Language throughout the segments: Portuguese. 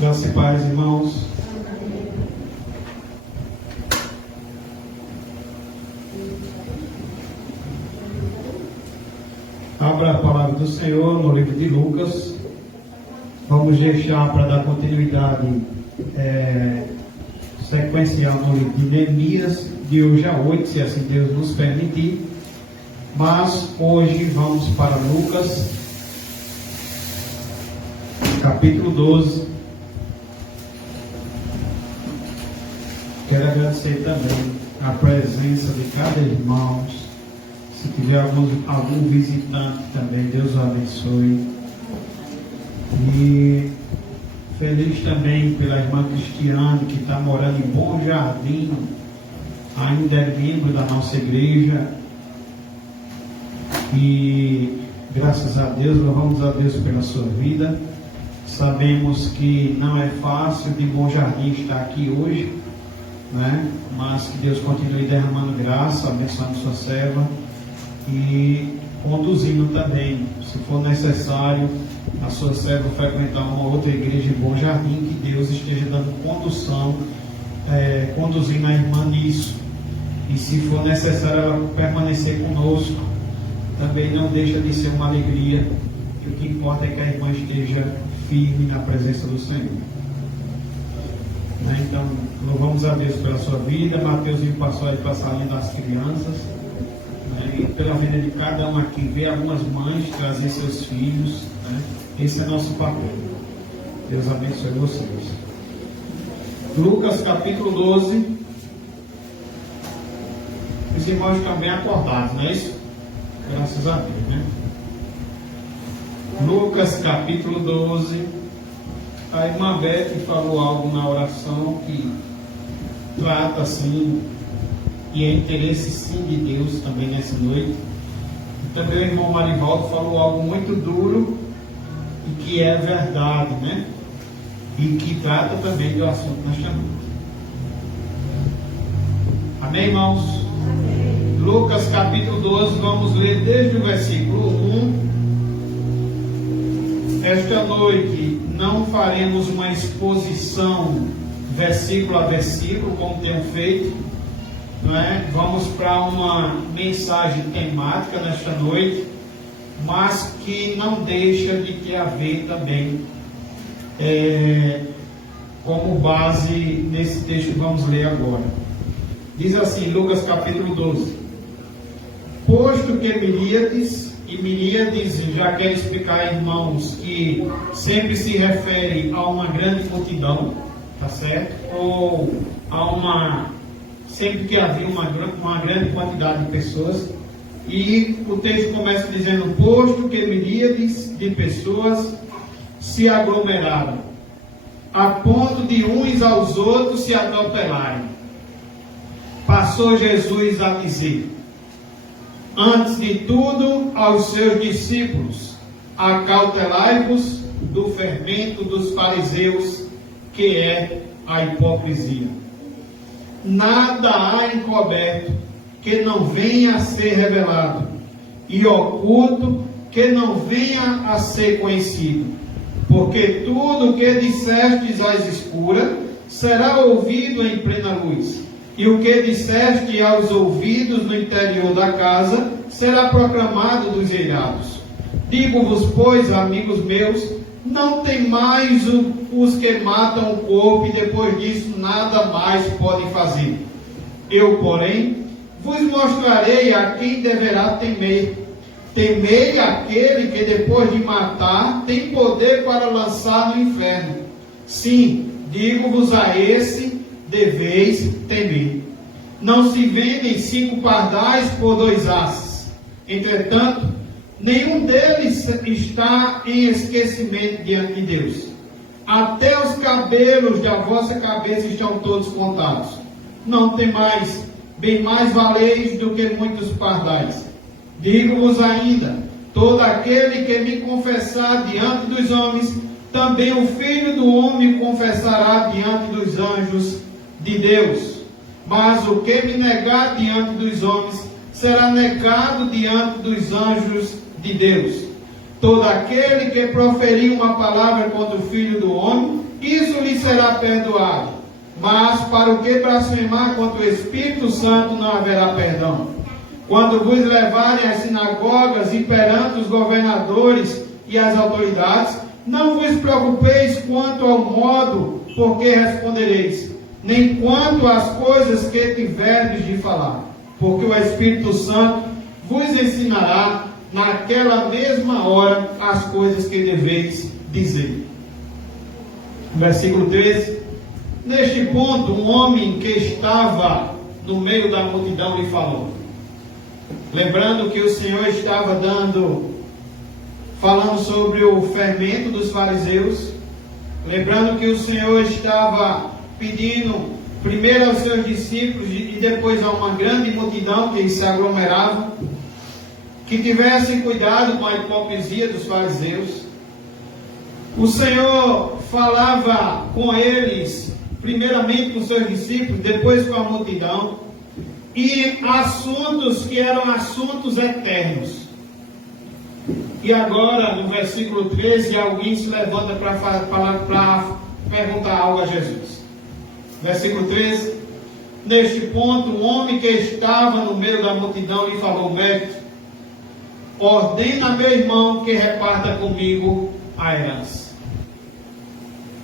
Graças e paz, irmãos. Abra a palavra do Senhor no livro de Lucas. Vamos deixar para dar continuidade sequencial no livro de Neemias, de hoje a 8, se assim Deus nos permitir. Mas hoje vamos para Lucas, capítulo 12. Quero agradecer também a presença de cada irmão. Se tiver algum visitante também, Deus o abençoe. E feliz também pela irmã Cristiane, que está morando em Bom Jardim, ainda é membro da nossa igreja. E graças a Deus, louvamos a Deus pela sua vida. Sabemos que não é fácil de Bom Jardim estar aqui hoje, né? Mas que Deus continue derramando graça, abençoando sua serva e conduzindo também, se for necessário, a sua serva frequentar uma outra igreja em Bom Jardim, que Deus esteja dando condução, conduzindo a irmã nisso. E se for necessário ela permanecer conosco, também não deixa de ser uma alegria, que o que importa é que a irmã esteja firme na presença do Senhor. Então, louvamos a Deus pela sua vida. Mateus passou aí para a salinha das crianças, e pela vida de cada um aqui, ver algumas mães trazer seus filhos, né? Esse é nosso papel. Deus abençoe vocês. Lucas capítulo 12. Os irmãos estão bem acordados, não é isso? Graças a Deus, né? Lucas capítulo 12. A irmã Beth falou algo na oração que trata assim, e é interesse sim de Deus também nessa noite. E também o irmão Marivaldo falou algo muito duro e que é verdade, né? E que trata também do assunto nesta noite. Amém, irmãos? Amém. Lucas capítulo 12, vamos ler desde o versículo 1. Esta noite não faremos uma exposição versículo a versículo, como tenho feito, não é? Vamos para uma mensagem temática nesta noite, mas que não deixa de ter a ver também como base nesse texto que vamos ler agora. Diz assim, Lucas capítulo 12: Posto que Miríades já quer explicar, irmãos, que sempre se refere a uma grande multidão, tá certo? Ou sempre que havia uma grande quantidade de pessoas. E o texto começa dizendo: posto que miríades de pessoas se aglomeraram, a ponto de uns aos outros se atropelarem, passou Jesus a dizer, antes de tudo, aos seus discípulos: acautelai-vos do fermento dos fariseus, que é a hipocrisia. Nada há encoberto que não venha a ser revelado, e oculto que não venha a ser conhecido. Porque tudo o que dissestes às escuras será ouvido em plena luz, e o que disseste aos ouvidos no interior da casa será proclamado dos eirados. Digo-vos, pois, amigos meus, não tem mais os que matam o corpo e depois disso nada mais podem fazer. Eu, porém, vos mostrarei a quem deverá temer. Temei aquele que depois de matar tem poder para lançar no inferno. Sim, digo-vos, a esse deveis temer. Não se vendem 5 pardais por 2 asas. Entretanto, nenhum deles está em esquecimento diante de Deus. Até os cabelos da vossa cabeça estão todos contados. Não temais, bem mais valeis do que muitos pardais. Digo-vos ainda, todo aquele que me confessar diante dos homens, também o Filho do Homem confessará diante dos anjos de Deus. Mas o que me negar diante dos homens, será negado diante dos anjos de Deus. Todo aquele que proferir uma palavra contra o Filho do Homem, isso lhe será perdoado. Mas para o que blasfemar contra o Espírito Santo não haverá perdão. Quando vos levarem às sinagogas e perante os governadores e as autoridades, não vos preocupeis quanto ao modo por que respondereis, nem quanto às coisas que tiverdes de falar, porque o Espírito Santo vos ensinará naquela mesma hora as coisas que deveis dizer. Versículo 13. Neste ponto, um homem que estava no meio da multidão lhe falou. Lembrando que o Senhor estava falando sobre o fermento dos fariseus. Lembrando que o Senhor estava pedindo primeiro aos seus discípulos e depois a uma grande multidão que se aglomerava, que tivessem cuidado com a hipocrisia dos fariseus. O Senhor falava com eles, primeiramente com seus discípulos, depois com a multidão, e assuntos que eram assuntos eternos. E agora, no versículo 13, alguém se levanta para perguntar algo a Jesus. Versículo 13. Neste ponto, um homem que estava no meio da multidão lhe falou: Mestre, ordena meu irmão que reparta comigo a herança.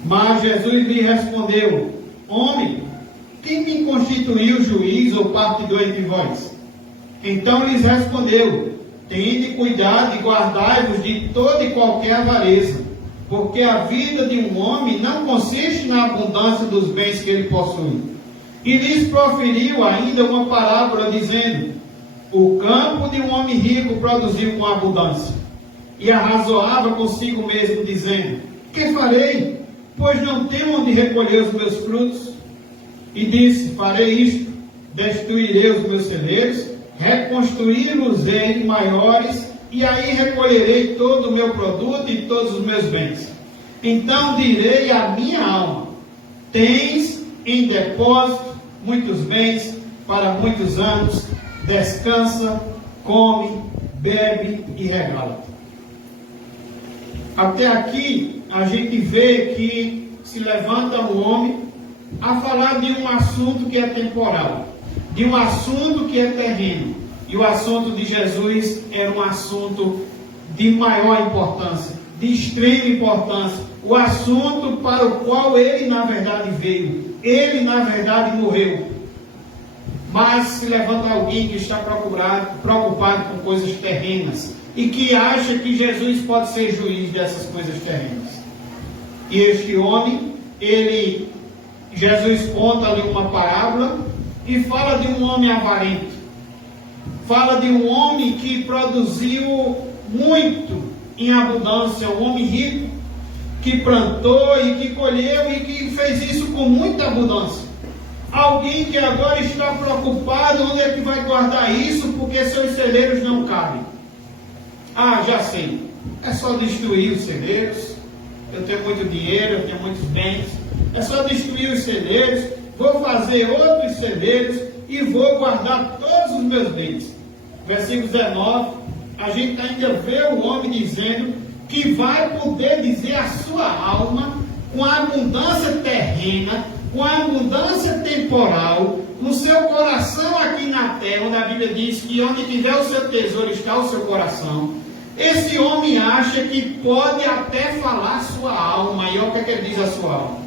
Mas Jesus lhe respondeu: Homem, quem me constituiu juiz ou partidor entre vós? Então lhes respondeu: Tende cuidado e guardai-vos de toda e qualquer avareza, porque a vida de um homem não consiste na abundância dos bens que ele possui. E lhes proferiu ainda uma parábola, dizendo: O campo de um homem rico produziu com abundância. E arrazoava consigo mesmo, dizendo: Que farei? Pois não tenho onde recolher os meus frutos. E disse: Farei isto, destruirei os meus celeiros, reconstruí-los-ei maiores, e aí recolherei todo o meu produto e todos os meus bens. Então direi à minha alma: Tens em depósito muitos bens para muitos anos, descansa, come, bebe e regala-te. Até aqui a gente vê que se levanta um homem a falar de um assunto que é temporal, de um assunto que é terreno. E o assunto de Jesus era um assunto de maior importância, de extrema importância. O assunto para o qual ele na verdade veio, ele na verdade morreu. Mas se levanta alguém que está preocupado com coisas terrenas e que acha que Jesus pode ser juiz dessas coisas terrenas. E este homem, Jesus conta ali uma parábola e fala de um homem avarento. Fala de um homem que produziu muito em abundância, um homem rico, que plantou e que colheu e que fez isso com muita abundância. Alguém que agora está preocupado onde é que vai guardar isso, porque seus celeiros não cabem. Ah, já sei, é só destruir os celeiros. Eu tenho muito dinheiro, eu tenho muitos bens, é só destruir os celeiros, vou fazer outros celeiros e vou guardar todos os meus bens. Versículo 19, a gente ainda vê o homem dizendo que vai poder dizer a sua alma, com a abundância terrena, com a abundância temporal, no seu coração aqui na terra, onde a Bíblia diz que onde tiver o seu tesouro está o seu coração. Esse homem acha que pode até falar a sua alma. E olha o que ele diz a sua alma: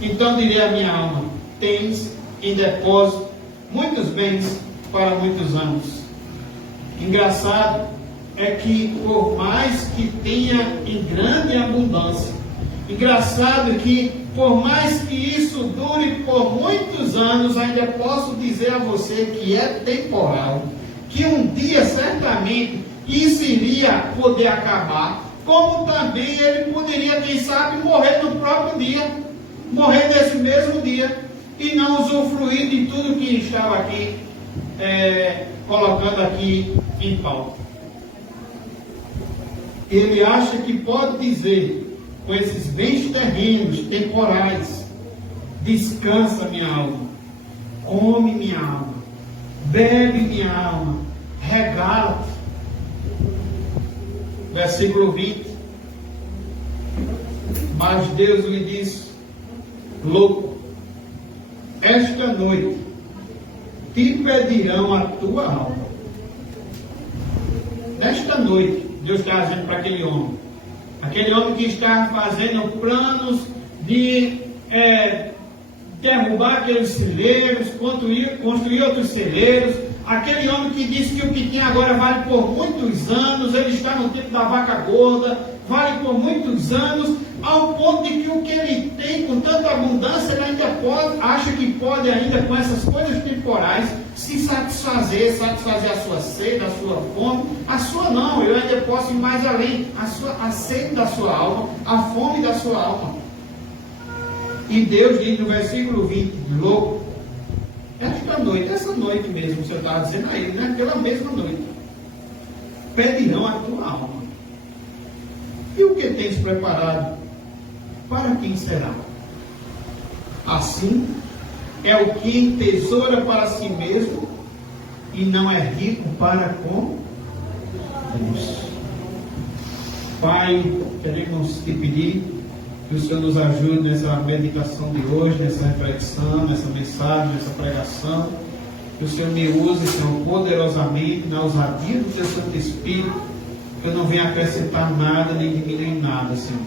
Então direi à minha alma: Tens em depósito muitos bens para muitos anos. Engraçado é que por mais que tenha em grande abundância, engraçado que por mais que isso dure por muitos anos, ainda posso dizer a você que é temporal, que um dia certamente isso iria poder acabar, como também ele poderia, quem sabe, morrer no próprio dia, morrer nesse mesmo dia, e não usufruir de tudo que estava aqui, colocando aqui em pauta. Ele acha que pode dizer, com esses bens terrenos, temporais: Descansa minha alma, come minha alma, bebe minha alma, regala-te. Versículo 20. Mas Deus lhe disse: louco, esta noite te pedirão a tua alma. Nesta noite, Deus está dizendo para aquele homem que está fazendo planos de derrubar aqueles celeiros, construir outros celeiros, aquele homem que disse que o que tinha agora vale por muitos anos, ele está no tempo da vaca gorda, vale por muitos anos, ao ponto de que o que ele tem com tanta abundância, ele ainda acha que pode ainda com essas coisas temporais se satisfazer a sua sede, a sua fome. A sua não, eu ainda posso ir mais além, a sede da sua alma, a fome da sua alma. E Deus diz no versículo 20, louco, essa noite mesmo, você estava dizendo a ele, né? Pela mesma noite, pedirão a tua alma. E o que tens preparado? Para quem será? Assim é o que entesoura para si mesmo e não é rico para com Deus. Pai, queremos te pedir que o Senhor nos ajude nessa meditação de hoje, nessa reflexão, nessa mensagem, nessa pregação. Que o Senhor me use, Senhor, poderosamente na ousadia do teu Santo Espírito. Que eu não venha acrescentar nada, nem diminuir nada, Senhor.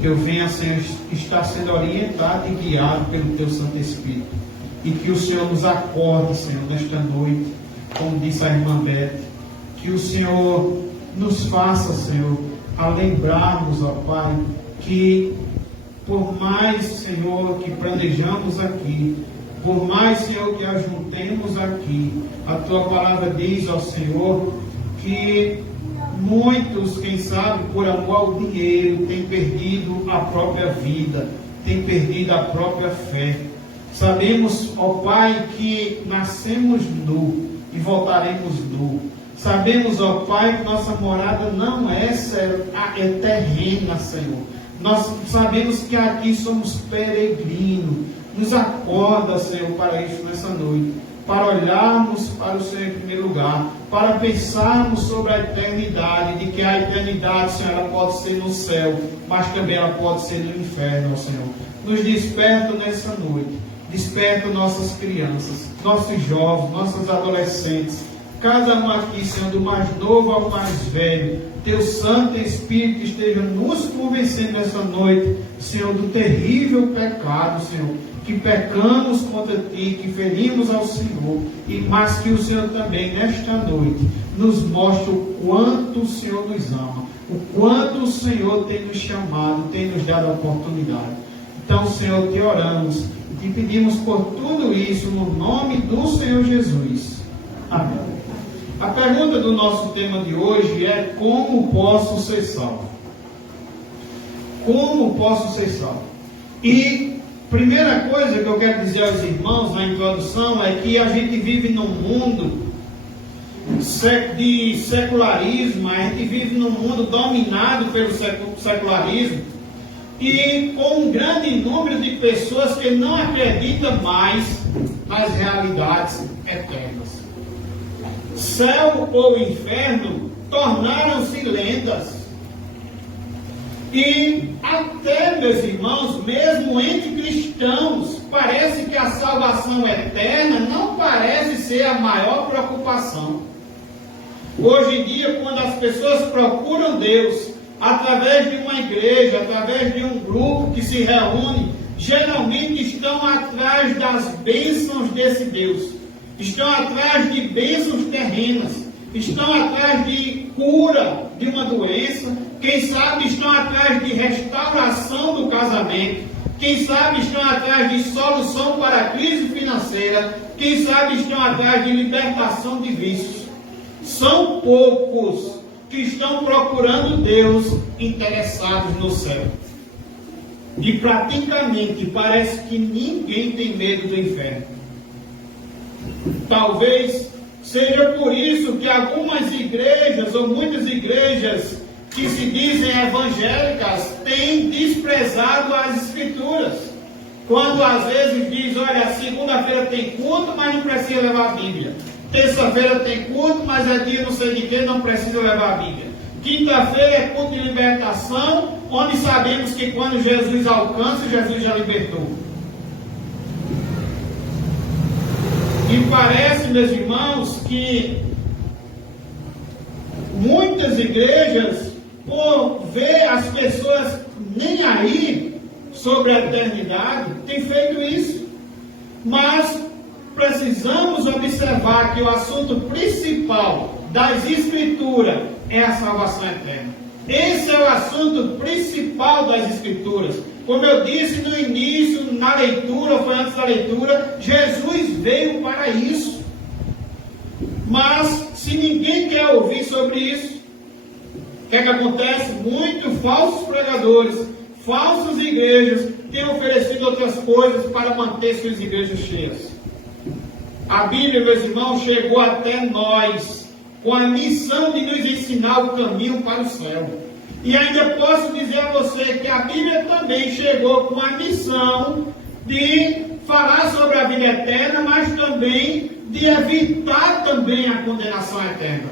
Que eu venha, Senhor, estar sendo orientado e guiado pelo teu Santo Espírito. E que o Senhor nos acorde, Senhor, nesta noite, como disse a irmã Beth. Que o Senhor nos faça, Senhor, a lembrarmos, ó Pai, que por mais, Senhor, que planejamos aqui, por mais, Senhor, que ajuntemos aqui, a tua palavra diz, ó Senhor, que muitos, quem sabe, por amor ao dinheiro, têm perdido a própria vida, têm perdido a própria fé. Sabemos, ó Pai, que nascemos nu e voltaremos nu. Sabemos, ó Pai, que nossa morada não é terrena, Senhor. Nós sabemos que aqui somos peregrinos. Nos acorda, Senhor, para isso nessa noite. Para olharmos para o Senhor em primeiro lugar. Para pensarmos sobre a eternidade. De que a eternidade, Senhor, ela pode ser no céu. Mas também ela pode ser no inferno, ó Senhor. Nos desperta nessa noite. Desperta nossas crianças, nossos jovens, nossos adolescentes. Cada um aqui, Senhor, do mais novo ao mais velho, teu Santo Espírito esteja nos convencendo nessa noite, Senhor, do terrível pecado, Senhor, que pecamos contra Ti, que ferimos ao Senhor, mas que o Senhor também, nesta noite, nos mostre o quanto o Senhor nos ama, o quanto o Senhor tem nos chamado, tem nos dado a oportunidade. Então, Senhor, te oramos e te pedimos por tudo isso, no nome do Senhor Jesus. Amém. A pergunta do nosso tema de hoje é: como posso ser salvo? Como posso ser salvo? E primeira coisa que eu quero dizer aos irmãos na introdução é que a gente vive num mundo de secularismo, a gente vive num mundo dominado pelo secularismo e com um grande número de pessoas que não acreditam mais nas realidades eternas. Céu ou inferno tornaram-se lendas. E até, meus irmãos, mesmo entre cristãos, parece que a salvação eterna não parece ser a maior preocupação. Hoje em dia, quando as pessoas procuram Deus através de uma igreja, através de um grupo que se reúne, geralmente estão atrás das bênçãos desse Deus. Estão atrás de bênçãos terrenas, estão atrás de cura de uma doença, quem sabe estão atrás de restauração do casamento, quem sabe estão atrás de solução para a crise financeira, quem sabe estão atrás de libertação de vícios. São poucos que estão procurando Deus interessados no céu. E praticamente parece que ninguém tem medo do inferno. Talvez seja por isso que algumas igrejas, ou muitas igrejas que se dizem evangélicas, têm desprezado as Escrituras. Quando às vezes diz, olha, segunda-feira tem culto, mas não precisa levar a Bíblia. Terça-feira tem culto, mas é dia não sei de que, não precisa levar a Bíblia. Quinta-feira é culto de libertação, onde sabemos que quando Jesus alcança, Jesus já libertou. E parece, meus irmãos, que muitas igrejas, por ver as pessoas nem aí sobre a eternidade, têm feito isso. Mas precisamos observar que o assunto principal das Escrituras é a salvação eterna. Esse é o assunto principal das Escrituras. Como eu disse no início, na leitura, foi antes da leitura, Jesus veio para isso. Mas, se ninguém quer ouvir sobre isso, o que é que acontece? Muitos falsos pregadores, falsas igrejas, têm oferecido outras coisas para manter suas igrejas cheias. A Bíblia, meus irmãos, chegou até nós com a missão de nos ensinar o caminho para o céu. E ainda posso dizer a você que a Bíblia também chegou com a missão de falar sobre a vida eterna, mas também de evitar também a condenação eterna.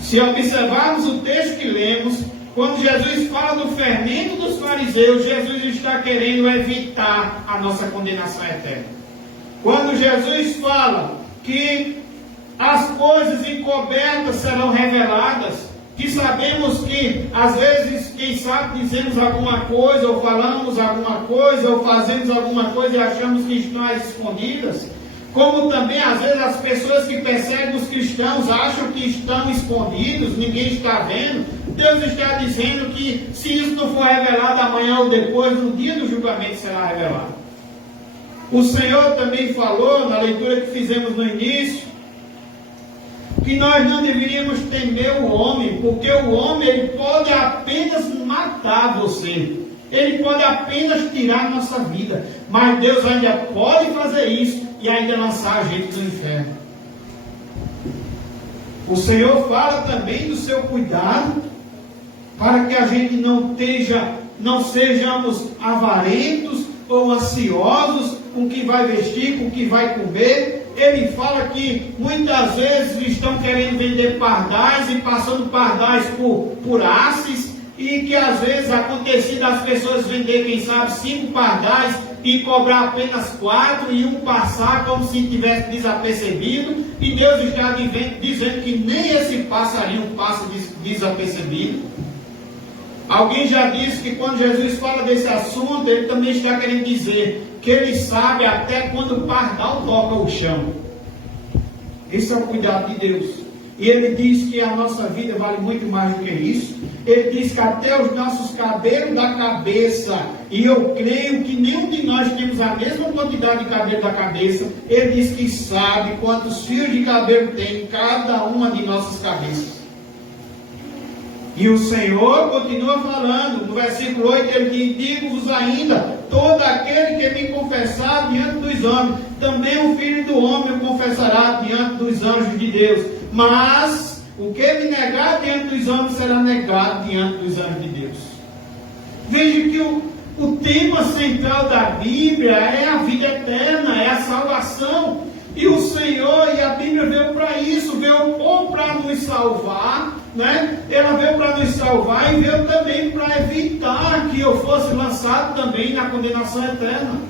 Se observarmos o texto que lemos, quando Jesus fala do fermento dos fariseus, Jesus está querendo evitar a nossa condenação eterna. Quando Jesus fala que as coisas encobertas serão reveladas, que sabemos que, às vezes, quem sabe, dizemos alguma coisa, ou falamos alguma coisa, ou fazemos alguma coisa e achamos que estão às escondidas, como também, às vezes, as pessoas que perseguem os cristãos acham que estão escondidos, ninguém está vendo. Deus está dizendo que, se isso não for revelado amanhã ou depois, no dia do julgamento será revelado. O Senhor também falou, na leitura que fizemos no início, que nós não deveríamos temer o homem, porque o homem ele pode apenas matar você, ele pode apenas tirar nossa vida, mas Deus ainda pode fazer isso e ainda lançar a gente no inferno. O Senhor fala também do seu cuidado, para que a gente não sejamos avarentos ou ansiosos com o que vai vestir, com o que vai comer. Ele fala que muitas vezes estão querendo vender pardais e passando pardais por hasses, e que às vezes acontecia das pessoas vender, quem sabe, 5 pardais e cobrar apenas 4 e um passar como se tivesse desapercebido, e Deus está dizendo que nem esse passarinho passa desapercebido. Alguém já disse que quando Jesus fala desse assunto, ele também está querendo dizer que ele sabe até quando o pardal toca o chão. Esse é o cuidado de Deus. E ele diz que a nossa vida vale muito mais do que isso. Ele diz que até os nossos cabelos da cabeça, e eu creio que nenhum de nós temos a mesma quantidade de cabelo da cabeça. Ele diz que sabe quantos fios de cabelo tem cada uma de nossas cabeças. E o Senhor continua falando, no versículo 8, ele diz: digo-vos ainda, todo aquele que me confessar diante dos homens, também o Filho do Homem o confessará diante dos anjos de Deus. Mas o que me negar diante dos homens será negado diante dos anjos de Deus. Veja que o tema central da Bíblia é a vida eterna, é a salvação. E o Senhor e a Bíblia veio para isso, veio ou para nos salvar, né? Ela veio para nos salvar e veio também para evitar que eu fosse lançado também na condenação eterna.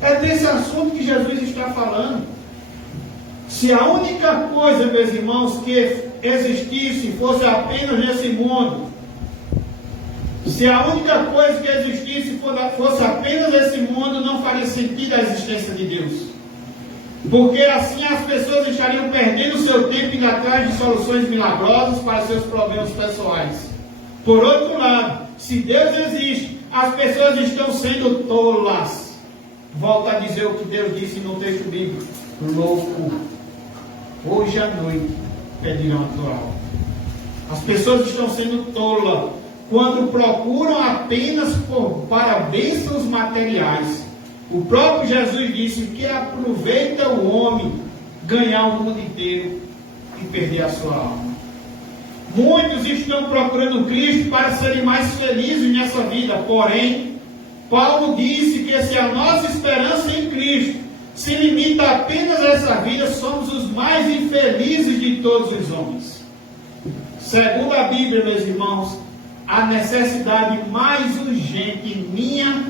É desse assunto que Jesus está falando. Se a única coisa, meus irmãos, que existisse fosse apenas nesse mundo, se a única coisa que existisse fosse apenas esse mundo, não faria sentido a existência de Deus. Porque assim as pessoas estariam perdendo o seu tempo indo atrás de soluções milagrosas para seus problemas pessoais. Por outro lado, se Deus existe, as pessoas estão sendo tolas. Volta a dizer o que Deus disse no texto bíblico: louco. Hoje à noite pedirão a tua alma. As pessoas estão sendo tolas quando procuram apenas para bênçãos materiais. O próprio Jesus disse que aproveita o homem ganhar o mundo inteiro e perder a sua alma. Muitos estão procurando Cristo para serem mais felizes nessa vida. Porém, Paulo disse que se a nossa esperança em Cristo se limita apenas a essa vida, somos os mais infelizes de todos os homens. Segundo a Bíblia, meus irmãos, a necessidade mais urgente minha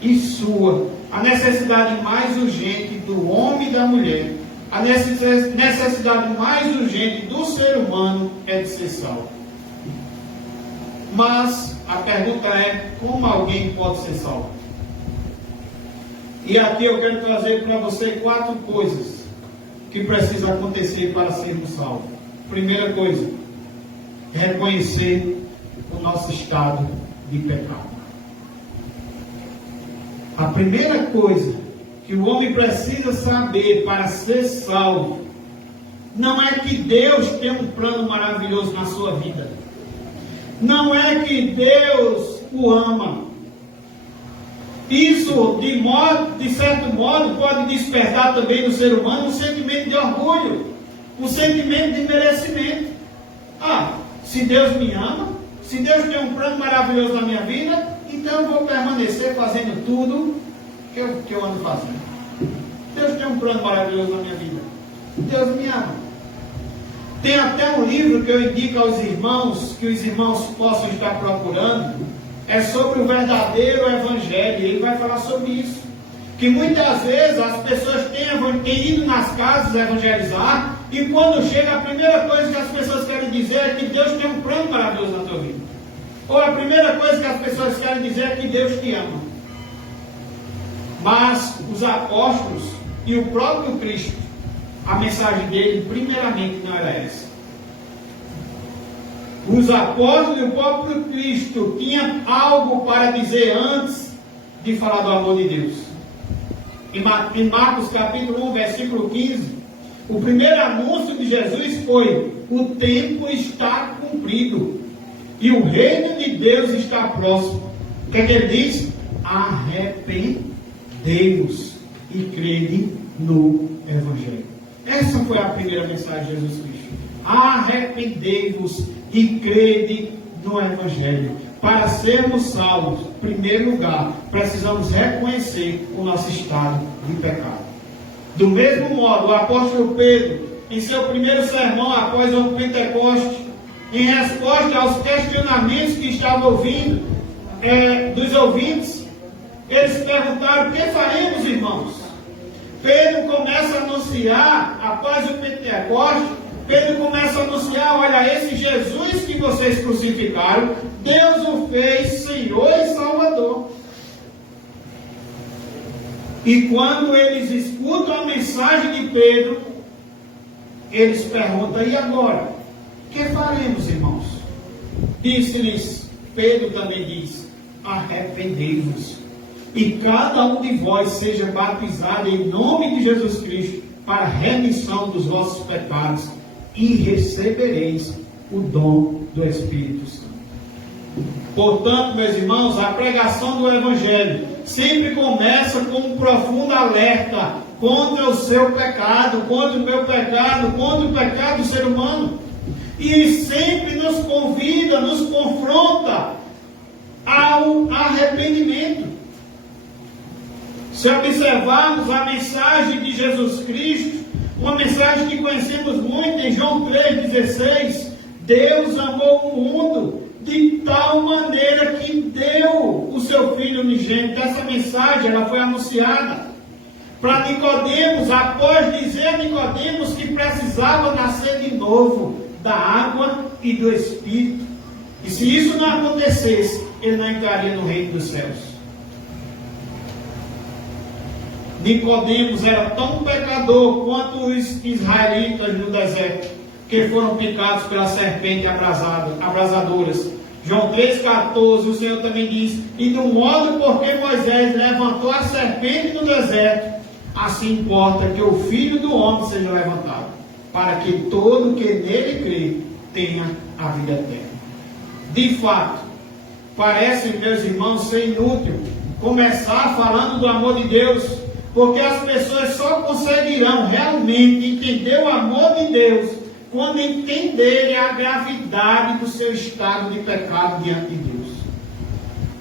e sua, a necessidade mais urgente do homem e da mulher, a necessidade mais urgente do ser humano é de ser salvo. Mas a pergunta é: como alguém pode ser salvo? E aqui eu quero trazer para você 4 coisas que precisam acontecer para sermos salvos. Primeira coisa, reconhecer o nosso estado de pecado. A primeira coisa que o homem precisa saber para ser salvo não é que Deus tem um plano maravilhoso na sua vida. Não é que Deus o ama. Isso, de certo modo, pode despertar também no ser humano um sentimento de orgulho, um sentimento de merecimento. Ah, se Deus me ama, se Deus tem um plano maravilhoso na minha vida, então eu vou permanecer fazendo tudo que eu ando fazendo. Deus tem um plano maravilhoso na minha vida. Deus me ama. Tem até um livro que eu indico aos irmãos, que os irmãos possam estar procurando, é sobre o verdadeiro evangelho. Ele vai falar sobre isso. Que muitas vezes as pessoas têm ido nas casas evangelizar, e quando chega, a primeira coisa que as pessoas querem dizer é que Deus tem um plano maravilhoso na tua vida. Ou a primeira coisa que as pessoas querem dizer é que Deus te ama. Mas os apóstolos e o próprio Cristo, a mensagem dele, primeiramente, não era essa. Os apóstolos e o próprio Cristo tinham algo para dizer antes de falar do amor de Deus. Em Marcos capítulo 1, versículo 15, o primeiro anúncio de Jesus foi: o tempo está cumprido e o reino de Deus está próximo. O que é que ele diz? Arrependei-vos e crede no Evangelho. Essa foi a primeira mensagem de Jesus Cristo. Arrependei-vos e crede no Evangelho. Para sermos salvos, em primeiro lugar, precisamos reconhecer o nosso estado de pecado. Do mesmo modo, o apóstolo Pedro, em seu primeiro sermão após o Pentecoste, em resposta aos questionamentos que estavam ouvindo dos ouvintes, eles perguntaram: o que faremos, irmãos? Pedro começa a anunciar, após o Pentecoste, Pedro começa a anunciar: olha, esse Jesus que vocês crucificaram, Deus o fez Senhor e Salvador. E quando eles escutam a mensagem de Pedro, eles perguntam: e agora? O que faremos, irmãos? Disse-lhes, Pedro também diz: arrependei-vos, e cada um de vós seja batizado em nome de Jesus Cristo para a remissão dos vossos pecados, e recebereis o dom do Espírito Santo. Portanto, meus irmãos, a pregação do Evangelho sempre começa com um profundo alerta contra o seu pecado, contra o meu pecado, contra o pecado do ser humano. E sempre nos convida, nos confronta ao arrependimento. Se observarmos a mensagem de Jesus Cristo, uma mensagem que conhecemos muito em João 3,16, Deus amou o mundo de tal maneira que deu o seu Filho unigênito. Essa mensagem ela foi anunciada para Nicodemos, após dizer a Nicodemos que precisava nascer de novo da água e do Espírito. E se isso não acontecesse, ele não entraria no reino dos céus. Nicodemos era tão pecador quanto os israelitas no deserto, que foram picados pela serpente abrasadoras. João 3,14, o Senhor também diz: e do modo porque Moisés levantou a serpente no deserto, assim importa que o Filho do Homem seja levantado, para que todo que nele crê tenha a vida eterna. De fato, parece, meus irmãos, ser inútil começar falando do amor de Deus, porque as pessoas só conseguirão realmente entender o amor de Deus quando entenderem a gravidade do seu estado de pecado diante de Deus.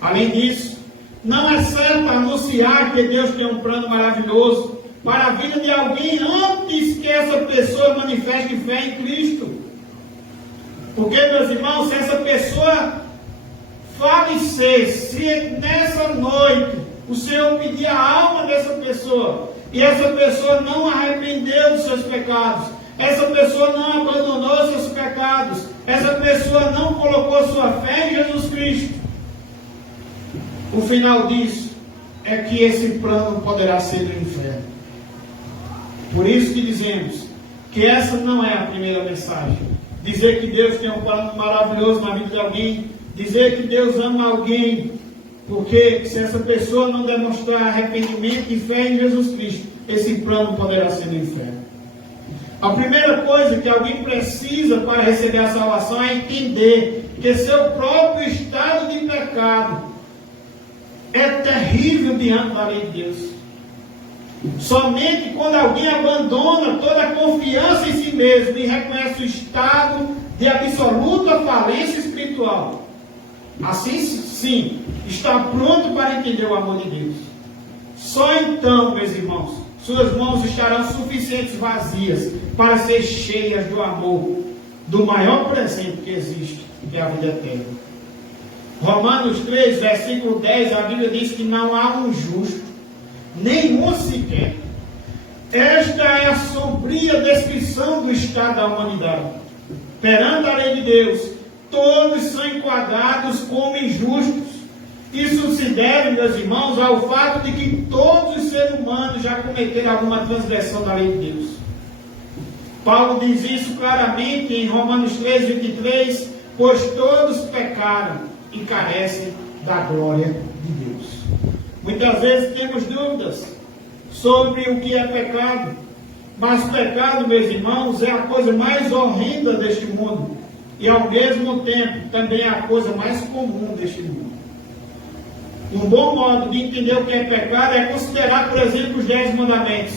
Além disso, não é certo anunciar que Deus tem um plano maravilhoso para a vida de alguém antes que essa pessoa manifeste fé em Cristo. Porque, meus irmãos, se essa pessoa falecer, se nessa noite o Senhor pedir a alma dessa pessoa, e essa pessoa não arrependeu dos seus pecados, essa pessoa não abandonou seus pecados, essa pessoa não colocou sua fé em Jesus Cristo, o final disso é que esse plano poderá ser no inferno. Por isso que dizemos que essa não é a primeira mensagem. Dizer que Deus tem um plano maravilhoso na vida de alguém, dizer que Deus ama alguém, porque se essa pessoa não demonstrar arrependimento e fé em Jesus Cristo, esse plano poderá ser no inferno. A primeira coisa que alguém precisa para receber a salvação é entender que seu próprio estado de pecado é terrível diante da lei de Deus. Somente quando alguém abandona toda a confiança em si mesmo e reconhece o estado de absoluta falência espiritual, assim sim, está pronto para entender o amor de Deus. Só então, meus irmãos, suas mãos estarão suficientes vazias para ser cheias do amor, do maior presente que existe, que é a vida eterna. Romanos 3, versículo 10, a Bíblia diz que não há um justo, nenhum sequer. Esta é a sombria descrição do estado da humanidade. Perante a lei de Deus, todos são enquadrados como injustos. Isso se deve, meus irmãos, ao fato de que todos os seres humanos já cometeram alguma transgressão da lei de Deus. Paulo diz isso claramente em Romanos 3, 23, pois todos pecaram e carecem da glória de Deus. Muitas vezes temos dúvidas sobre o que é pecado, mas pecado, meus irmãos, é a coisa mais horrenda deste mundo e ao mesmo tempo também é a coisa mais comum deste mundo. Um bom modo de entender o que é pecado é considerar, por exemplo, os 10 mandamentos.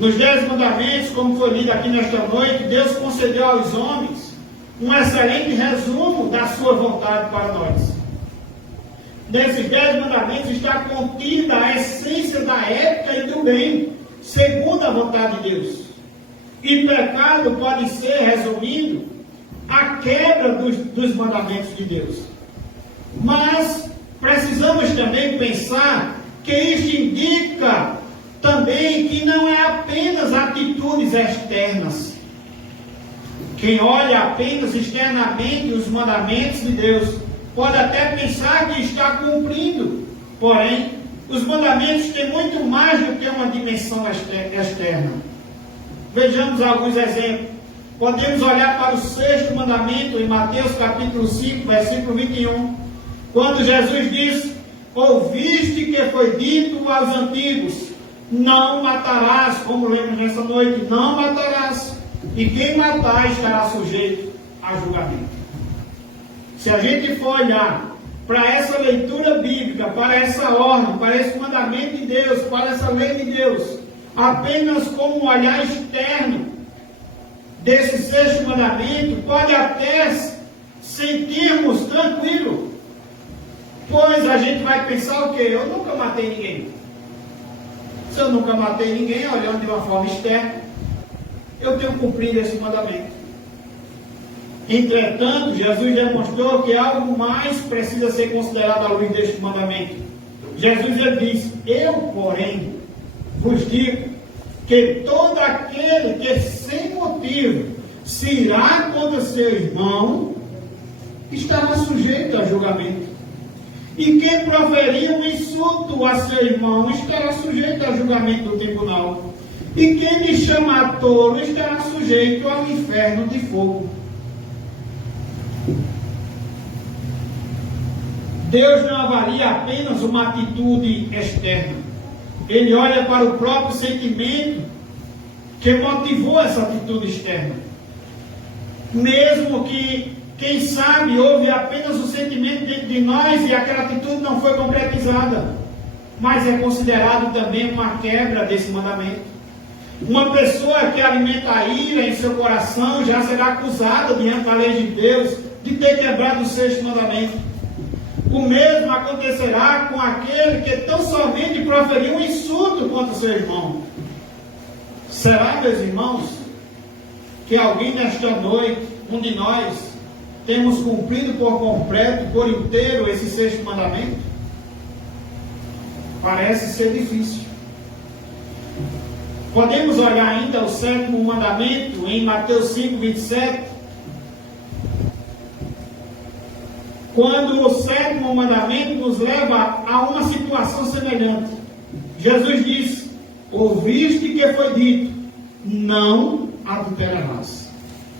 Nos 10 mandamentos, como foi lido aqui nesta noite, Deus concedeu aos homens um excelente resumo da sua vontade para nós. Nesses 10 mandamentos está contida a essência da ética e do bem, segundo a vontade de Deus. E pecado pode ser, resumindo, a quebra dos mandamentos de Deus. Mas precisamos também pensar que isto indica também que não é apenas atitudes externas. Quem olha apenas externamente os mandamentos de Deus pode até pensar que está cumprindo. Porém, os mandamentos têm muito mais do que uma dimensão externa. Vejamos alguns exemplos. Podemos olhar para o 6º mandamento em Mateus capítulo 5, versículo 21. Quando Jesus diz: ouviste que foi dito aos antigos, não matarás, como lemos nessa noite, não matarás. E quem matar estará sujeito a julgamento. Se a gente for olhar para essa leitura bíblica, para essa ordem, para esse mandamento de Deus, para essa lei de Deus, apenas como um olhar externo desse 6º mandamento, pode até sentirmos tranquilo, pois a gente vai pensar o quê? Eu nunca matei ninguém. Se eu nunca matei ninguém, olhando de uma forma externa, eu tenho cumprido esse mandamento. Entretanto, Jesus demonstrou que algo mais precisa ser considerado à luz deste mandamento. Jesus já disse: eu, porém, vos digo que todo aquele que sem motivo se irá contra seu irmão estará sujeito a julgamento. E quem proferir um insulto a seu irmão estará sujeito a julgamento do tribunal. E quem me chama tolo estará sujeito ao inferno de fogo. Deus não avalia apenas uma atitude externa. Ele olha para o próprio sentimento que motivou essa atitude externa. Mesmo que, quem sabe, houve apenas o sentimento dentro de nós e aquela atitude não foi concretizada, mas é considerado também uma quebra desse mandamento. Uma pessoa que alimenta a ira em seu coração já será acusada diante da lei de Deus de ter quebrado o 6º mandamento. O mesmo acontecerá com aquele que tão somente proferiu um insulto contra seu irmão. Será, meus irmãos, que alguém nesta noite, um de nós, temos cumprido por completo, por inteiro, esse 6º mandamento? Parece ser difícil. Podemos olhar ainda o 7º mandamento em Mateus 5:27. Quando o 7º mandamento nos leva a uma situação semelhante. Jesus disse: ouviste que foi dito, não adulterarás.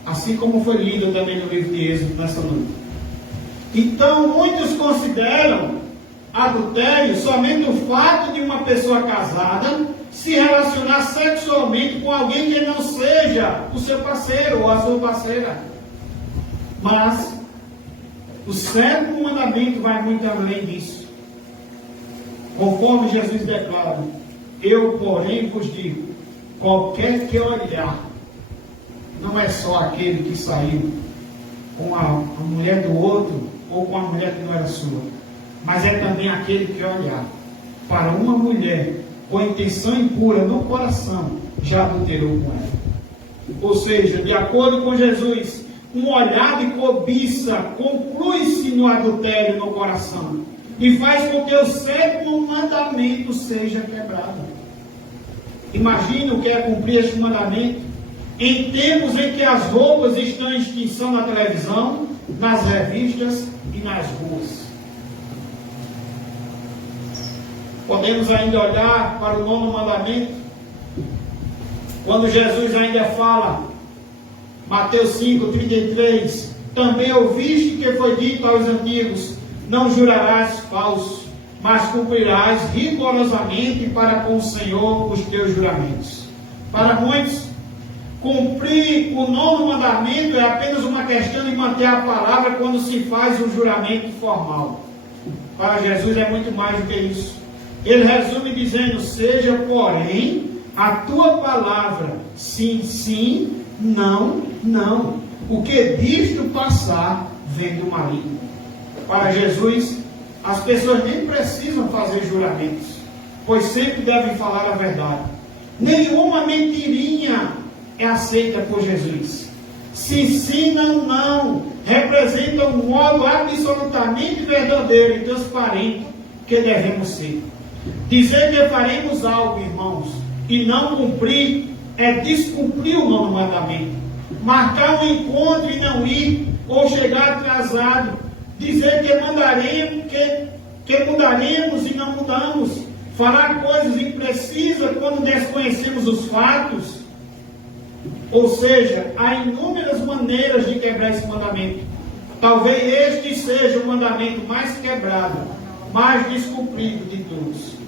Assim como foi lido também no livro de Êxodo nessa noite. Então, muitos consideram adultério somente o fato de uma pessoa casada se relacionar sexualmente com alguém que não seja o seu parceiro ou a sua parceira. Mas o 7º mandamento vai muito além disso. Conforme Jesus declara: eu, porém, vos digo, qualquer que olhar, não é só aquele que saiu com a mulher do outro ou com a mulher que não era sua, mas é também aquele que olhar para uma mulher com intenção impura no coração, já adulterou com ela. Ou seja, de acordo com Jesus, um olhar de cobiça conclui-se no adultério no coração e faz com que o 7º mandamento seja quebrado. Imagine o que é cumprir este mandamento em tempos em que as roupas estão em extinção na televisão, nas revistas e nas ruas. Podemos ainda olhar para o 9º mandamento, quando Jesus ainda fala, Mateus 5:33, também ouviste que foi dito aos antigos, não jurarás falso, mas cumprirás rigorosamente para com o Senhor os teus juramentos. Para muitos, cumprir o 9º mandamento é apenas uma questão de manter a palavra quando se faz um juramento formal. Para Jesus é muito mais do que isso. Ele resume dizendo: seja, porém, a tua palavra sim, sim, não, não. O que disto passar vem do maligno. Para Jesus, as pessoas nem precisam fazer juramentos, pois sempre devem falar a verdade. Nenhuma mentirinha é aceita por Jesus. Sim, sim, não, não representa um modo absolutamente verdadeiro e transparente que devemos ser. Dizer que faremos algo, irmãos, e não cumprir é descumprir o 9º mandamento. Marcar um encontro e não ir, ou chegar atrasado. Dizer que mudaremos e não mudamos. Falar coisas imprecisas quando desconhecemos os fatos. Ou seja, há inúmeras maneiras de quebrar esse mandamento. Talvez este seja o mandamento mais quebrado, mais descumprido de todos.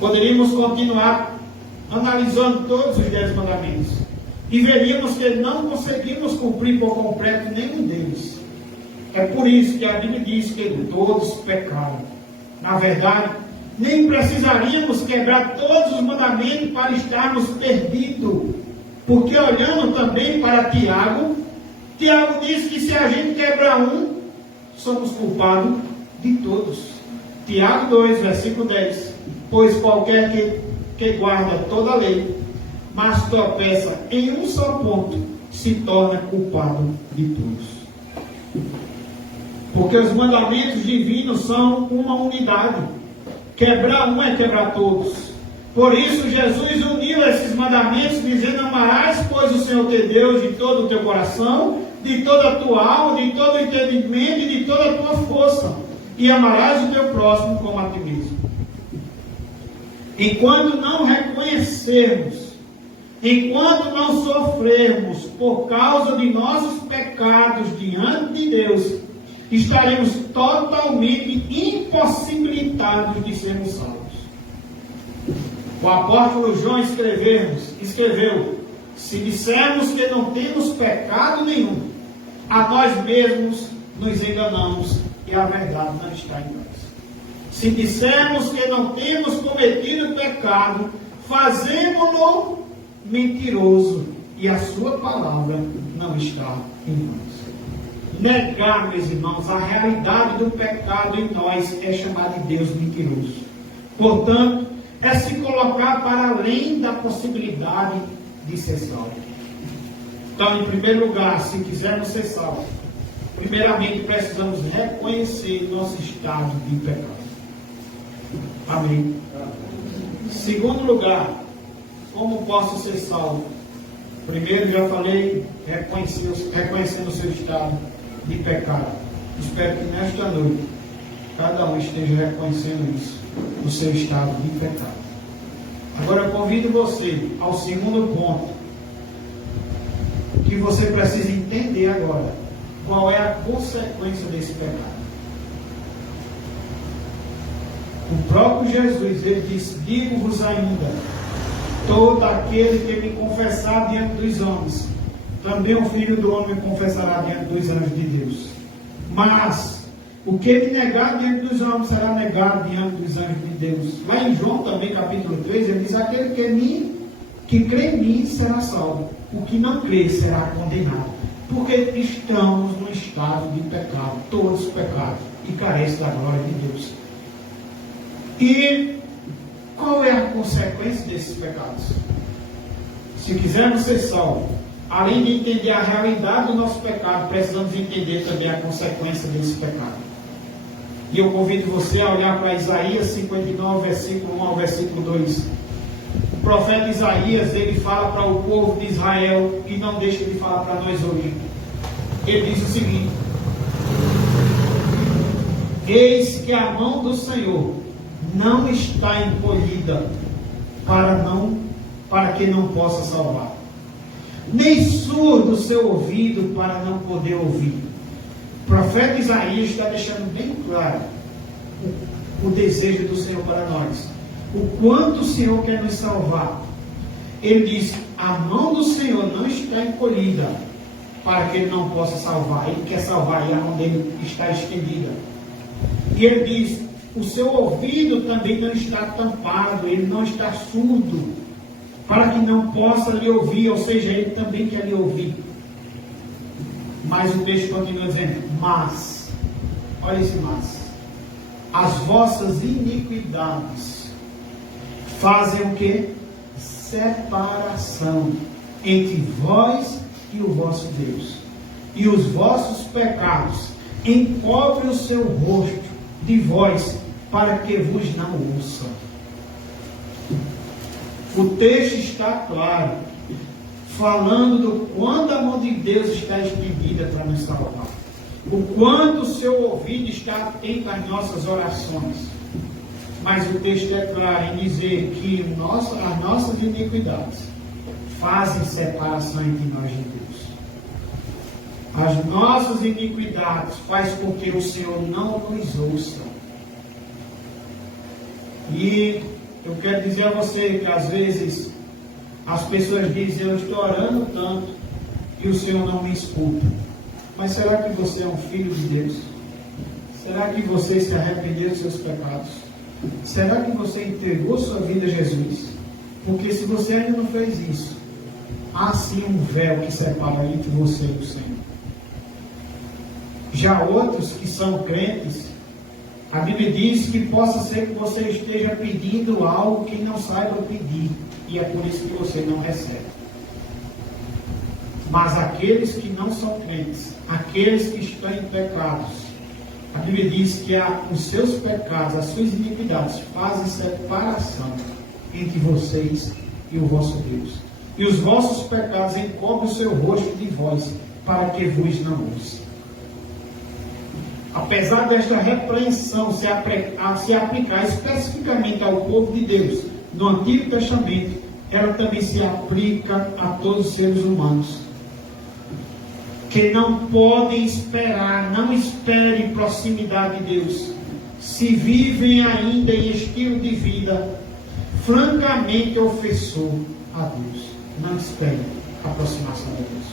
Poderíamos continuar analisando todos os 10 mandamentos e veríamos que não conseguimos cumprir por completo nenhum deles. É por isso que a Bíblia diz que todos pecaram. Na verdade, nem precisaríamos quebrar todos os mandamentos para estarmos perdidos. Porque olhando também para Tiago diz que se a gente quebrar um, somos culpados de todos. Tiago 2, versículo 10. Pois qualquer que guarda toda a lei, mas tropeça em um só ponto, se torna culpado de todos. Porque os mandamentos divinos são uma unidade. Quebrar um é quebrar todos. Por isso Jesus uniu esses mandamentos, dizendo: amarás, pois, o Senhor teu Deus de todo o teu coração, de toda a tua alma, de todo o entendimento e de toda a tua força, e amarás o teu próximo como a ti mesmo. Enquanto não reconhecermos, enquanto não sofrermos por causa de nossos pecados diante de Deus, estaremos totalmente impossibilitados de sermos salvos. O apóstolo João escreveu: se dissermos que não temos pecado nenhum, a nós mesmos nos enganamos e a verdade não está em nós. Se dissermos que não temos cometido pecado, fazemos-no mentiroso e a sua palavra não está em nós. Negar, meus irmãos, a realidade do pecado em nós é chamar de Deus mentiroso. Portanto, é se colocar para além da possibilidade de ser salvo. Então, em primeiro lugar, se quisermos ser salvos, primeiramente precisamos reconhecer nosso estado de pecado. Amém. Segundo lugar, como posso ser salvo? Primeiro, já falei, reconhecendo o seu estado de pecado. Espero que nesta noite cada um esteja reconhecendo isso, o seu estado de pecado. Agora eu convido você ao segundo ponto, que você precisa entender agora qual é a consequência desse pecado. O próprio Jesus, ele disse: digo-vos ainda, todo aquele que me confessar diante dos homens, também o Filho do Homem confessará diante dos anjos de Deus. Mas o que me negar diante dos homens será negado diante dos anjos de Deus. Lá em João também, capítulo 3, ele diz: aquele que crê em mim será salvo, o que não crê será condenado. Porque estamos num estado de pecado, todos pecados, e carecem da glória de Deus. E qual é a consequência desses pecados? Se quisermos ser salvos, além de entender a realidade do nosso pecado, precisamos entender também a consequência desse pecado. E eu convido você a olhar para Isaías 59, versículo 1 ao versículo 2. O profeta Isaías, ele fala para o povo de Israel, e não deixa de falar para nós hoje. Ele diz o seguinte: eis que a mão do Senhor não está encolhida para que não possa salvar, nem surdo o seu ouvido para não poder ouvir. O profeta Isaías está deixando bem claro o desejo do Senhor para nós, o quanto o Senhor quer nos salvar. Ele diz: a mão do Senhor não está encolhida para que ele não possa salvar. Ele quer salvar, e a mão dele está estendida. E ele diz: o seu ouvido também não está tampado, ele não está surdo, para que não possa lhe ouvir, ou seja, ele também quer lhe ouvir. Mas o texto continua dizendo: mas, olha esse mas, as vossas iniquidades fazem o quê? Separação entre vós e o vosso Deus, e os vossos pecados encobrem o seu rosto de vós, para que vos não ouçam. O texto está claro, falando do quanto a mão de Deus está estendida para nos salvar, o quanto o seu ouvido está atento às nossas orações. Mas o texto é claro em dizer que as nossas iniquidades fazem separação entre nós e Deus. As nossas iniquidades fazem com que o Senhor não nos ouça. E eu quero dizer a você que às vezes as pessoas dizem: eu estou orando tanto e o Senhor não me escuta. Mas será que você é um filho de Deus? Será que você se arrependeu dos seus pecados? Será que você entregou sua vida a Jesus? Porque se você ainda não fez isso, há sim um véu que separa entre você e o Senhor. Já outros que são crentes, a Bíblia diz que possa ser que você esteja pedindo algo que não saiba pedir, e é por isso que você não recebe. Mas aqueles que não são crentes, aqueles que estão em pecados, a Bíblia diz que os seus pecados, as suas iniquidades fazem separação entre vocês e o vosso Deus. E os vossos pecados encobrem o seu rosto de vós, para que vos não ouça. Apesar desta repreensão se aplicar especificamente ao povo de Deus no Antigo Testamento, ela também se aplica a todos os seres humanos, que não podem esperar, não esperem proximidade de Deus, se vivem ainda em estilo de vida francamente ofensor a Deus. Não esperem a aproximação de Deus.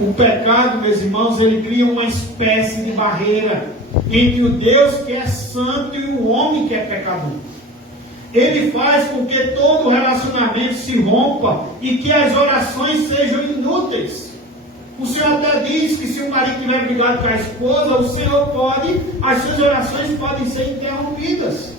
O pecado, meus irmãos, ele cria uma espécie de barreira entre o Deus que é santo e o homem que é pecador. Ele faz com que todo relacionamento se rompa e que as orações sejam inúteis. O Senhor até diz que se o marido tiver brigado com a esposa, o Senhor as suas orações podem ser interrompidas.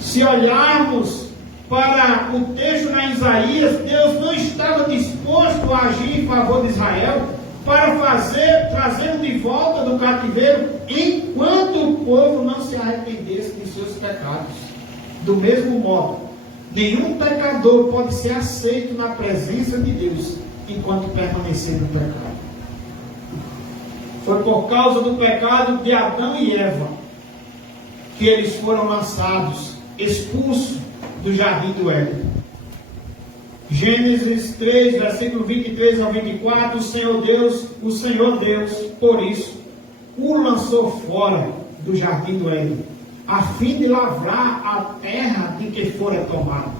Se olharmos para o texto na Isaías, Deus não estava disposto a agir em favor de Israel, para trazê-lo de volta do cativeiro, enquanto o povo não se arrependesse de seus pecados. Do mesmo modo, nenhum pecador pode ser aceito na presença de Deus enquanto permanecer no pecado. Foi por causa do pecado de Adão e Eva que eles foram lançados, expulsos do jardim do Éden. Gênesis 3, versículo 23 ao 24, o Senhor Deus, por isso, o lançou fora do jardim do Éden, a fim de lavrar a terra de que fora tomado.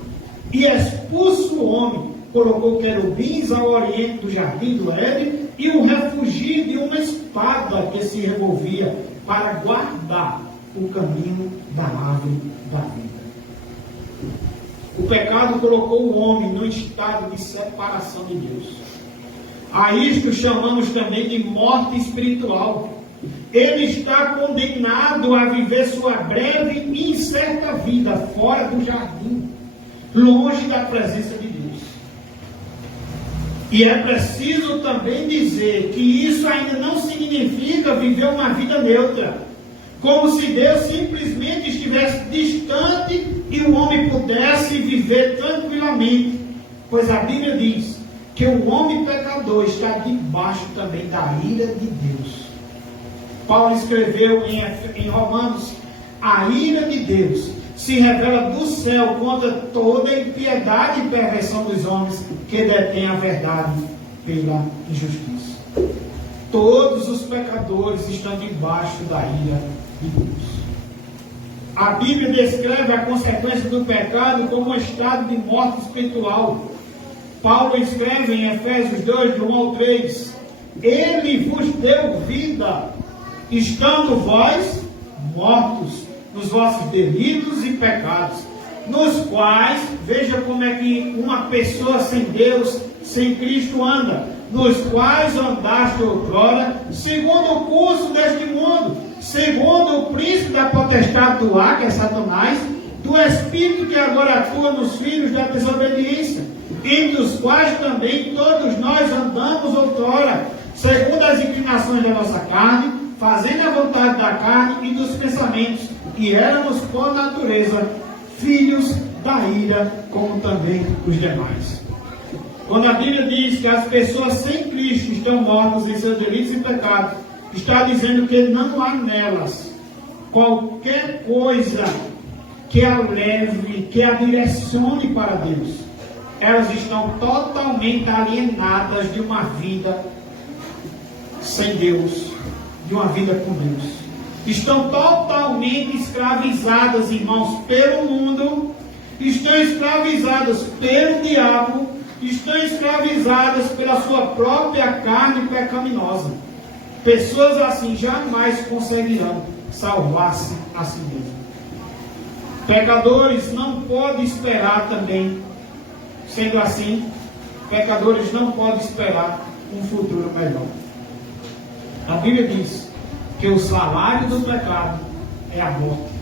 E expulso o homem, colocou querubins ao oriente do jardim do Éden e o refugio de uma espada que se revolvia para guardar o caminho da árvore da vida. O pecado colocou o homem no estado de separação de Deus. A isto chamamos também de morte espiritual. Ele está condenado a viver sua breve e incerta vida fora do jardim, longe da presença de Deus. E é preciso também dizer que isso ainda não significa viver uma vida neutra, como se Deus simplesmente estivesse distante e o homem pudesse viver tranquilamente, pois a Bíblia diz que o homem pecador está debaixo também da ira de Deus. Paulo escreveu em Romanos: a ira de Deus se revela do céu contra toda impiedade e perversão dos homens que detêm a verdade pela injustiça. Todos os pecadores estão debaixo da ira de Deus. A Bíblia descreve a consequência do pecado como um estado de morte espiritual. Paulo escreve em Efésios 2, de 1 ao 3: Ele vos deu vida, estando vós mortos nos vossos delitos e pecados, nos quais, veja como é que uma pessoa sem Deus, sem Cristo anda, nos quais andaste outrora, segundo o curso deste mundo, segundo o príncipe da potestade do ar, que é Satanás, do espírito que agora atua nos filhos da desobediência, entre os quais também todos nós andamos outrora, segundo as inclinações da nossa carne, fazendo a vontade da carne e dos pensamentos, e éramos por natureza filhos da ira, como também os demais. Quando a Bíblia diz que as pessoas sem Cristo estão mortas em seus delitos e pecados, está dizendo que não há nelas qualquer coisa que a leve, que a direcione para Deus. Elas estão totalmente alienadas de uma vida sem Deus, de uma vida com Deus. Estão totalmente escravizadas, irmãos, pelo mundo, estão escravizadas pelo diabo, estão escravizadas pela sua própria carne pecaminosa. Pessoas assim jamais conseguirão salvar-se a si mesmas. Pecadores não podem esperar também, sendo assim, pecadores não podem esperar um futuro melhor. A Bíblia diz que o salário do pecado é a morte.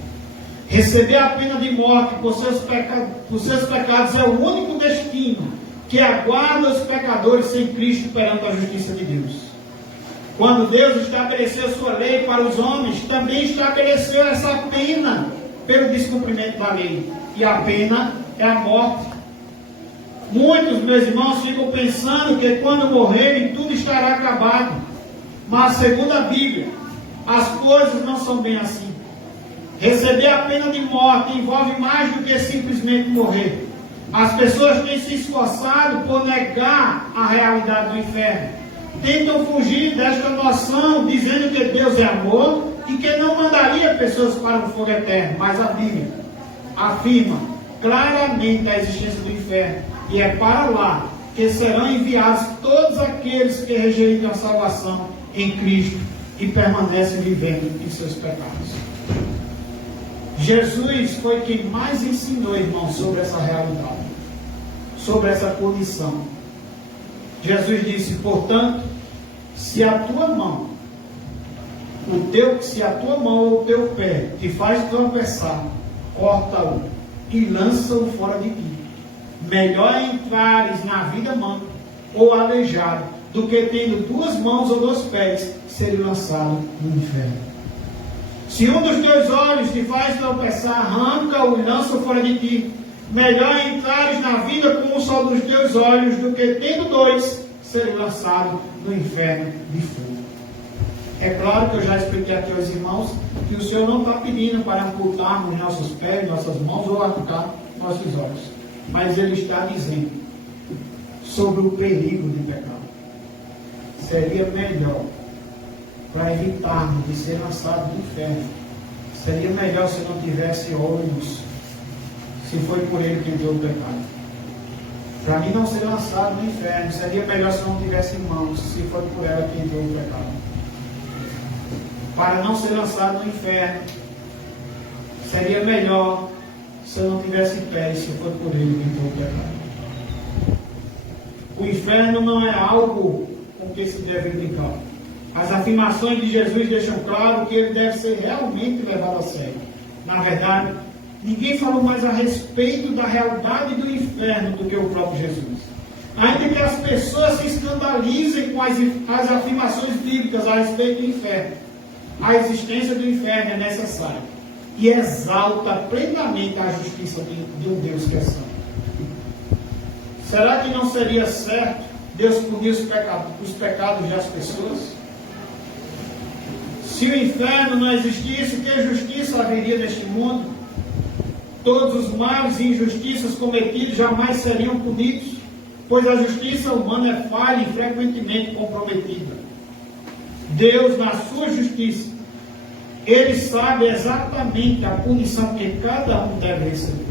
Receber a pena de morte por seus pecados é o único destino que aguarda os pecadores sem Cristo perante a justiça de Deus. Quando Deus estabeleceu sua lei para os homens, também estabeleceu essa pena pelo descumprimento da lei. E a pena é a morte. Muitos, meus irmãos, ficam pensando que quando morrerem tudo estará acabado. Mas segundo a Bíblia, as coisas não são bem assim. Receber a pena de morte envolve mais do que simplesmente morrer. As pessoas têm se esforçado por negar a realidade do inferno. Tentam fugir desta noção, dizendo que Deus é amor e que não mandaria pessoas para o fogo eterno. Mas a Bíblia afirma claramente a existência do inferno. E é para lá que serão enviados todos aqueles que rejeitam a salvação em Cristo e permanecem vivendo em seus pecados. Jesus foi quem mais ensinou, irmãos, sobre essa realidade, sobre essa condição. Jesus disse: portanto, se a tua mão ou o teu pé te faz tropeçar, corta-o e lança-o fora de ti. Melhor é entrares na vida manco ou aleijado do que tendo 2 mãos ou 2 pés, ser lançado no inferno. Se um dos teus olhos te faz tropeçar, arranca-o e lança fora de ti. Melhor entrares na vida com um só dos teus olhos, do que tendo 2, ser lançado no inferno de fogo. É claro que eu já expliquei aqui aos irmãos que o Senhor não está pedindo para amputarmos nossos pés, nossas mãos ou arrancar nossos olhos. Mas Ele está dizendo sobre o perigo de pecado. Seria melhor, para evitarmos de ser lançados no inferno, seria melhor se não tivesse olhos, se foi por ele que entrou o pecado. Para mim não ser lançado no inferno, seria melhor se não tivesse mãos, se foi por ela que entrou o pecado. Para não ser lançado no inferno, seria melhor se eu não tivesse pés, se foi por ele que entrou o pecado. O inferno não é algo com que se deve brincar. As afirmações de Jesus deixam claro que ele deve ser realmente levado a sério. Na verdade, ninguém falou mais a respeito da realidade do inferno do que o próprio Jesus. Ainda que as pessoas se escandalizem com as afirmações bíblicas a respeito do inferno, a existência do inferno é necessária e exalta plenamente a justiça de um Deus que é santo. Será que não seria certo Deus punir os pecados das pessoas? Se o inferno não existisse, que justiça haveria neste mundo? Todos os males e injustiças cometidos jamais seriam punidos, pois a justiça humana é falha e frequentemente comprometida. Deus, na sua justiça, Ele sabe exatamente a punição que cada um deve receber.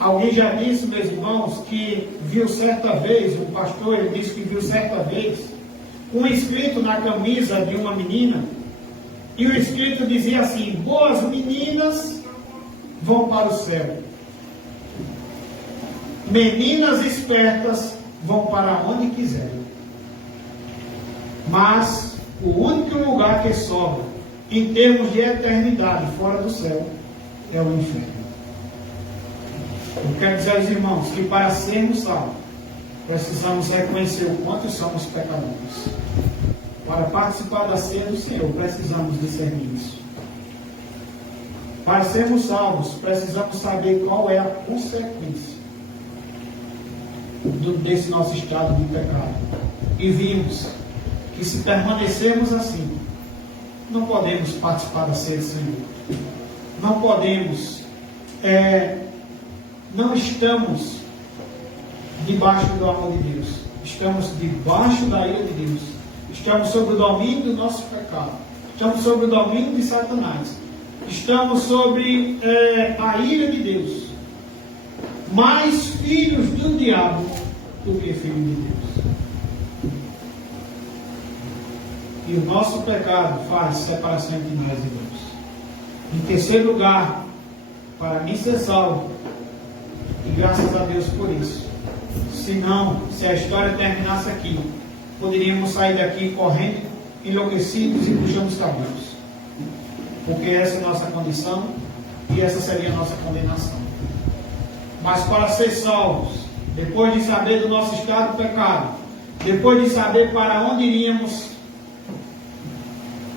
Alguém já disse, meus irmãos, que viu certa vez, um pastor, ele disse que viu certa vez, um escrito na camisa de uma menina, e o escrito dizia assim: boas meninas vão para o céu, meninas espertas vão para onde quiserem, mas o único lugar que sobra em termos de eternidade fora do céu é o inferno. Eu quero dizer aos irmãos que para sermos salvos precisamos reconhecer o quanto somos pecadores. Para participar da ceia do Senhor, precisamos discernir isso. Para sermos salvos, precisamos saber qual é a consequência desse nosso estado de pecado. E vimos que se permanecermos assim, não podemos participar da ceia do Senhor. Não podemos, não estamos debaixo do amor de Deus. Estamos debaixo da ira de Deus. Estamos sob o domínio do nosso pecado. Estamos sob o domínio de Satanás. Estamos sobre a ira de Deus. Mais filhos do diabo do que filhos de Deus. E o nosso pecado faz separação entre nós e Deus. Em terceiro lugar, para mim ser salvo, e graças a Deus por isso. Senão, se a história terminasse aqui, poderíamos sair daqui correndo, enlouquecidos e puxando os cabelos. Porque essa é a nossa condição e essa seria a nossa condenação. Mas para ser salvos, depois de saber do nosso estado de pecado, depois de saber para onde iríamos,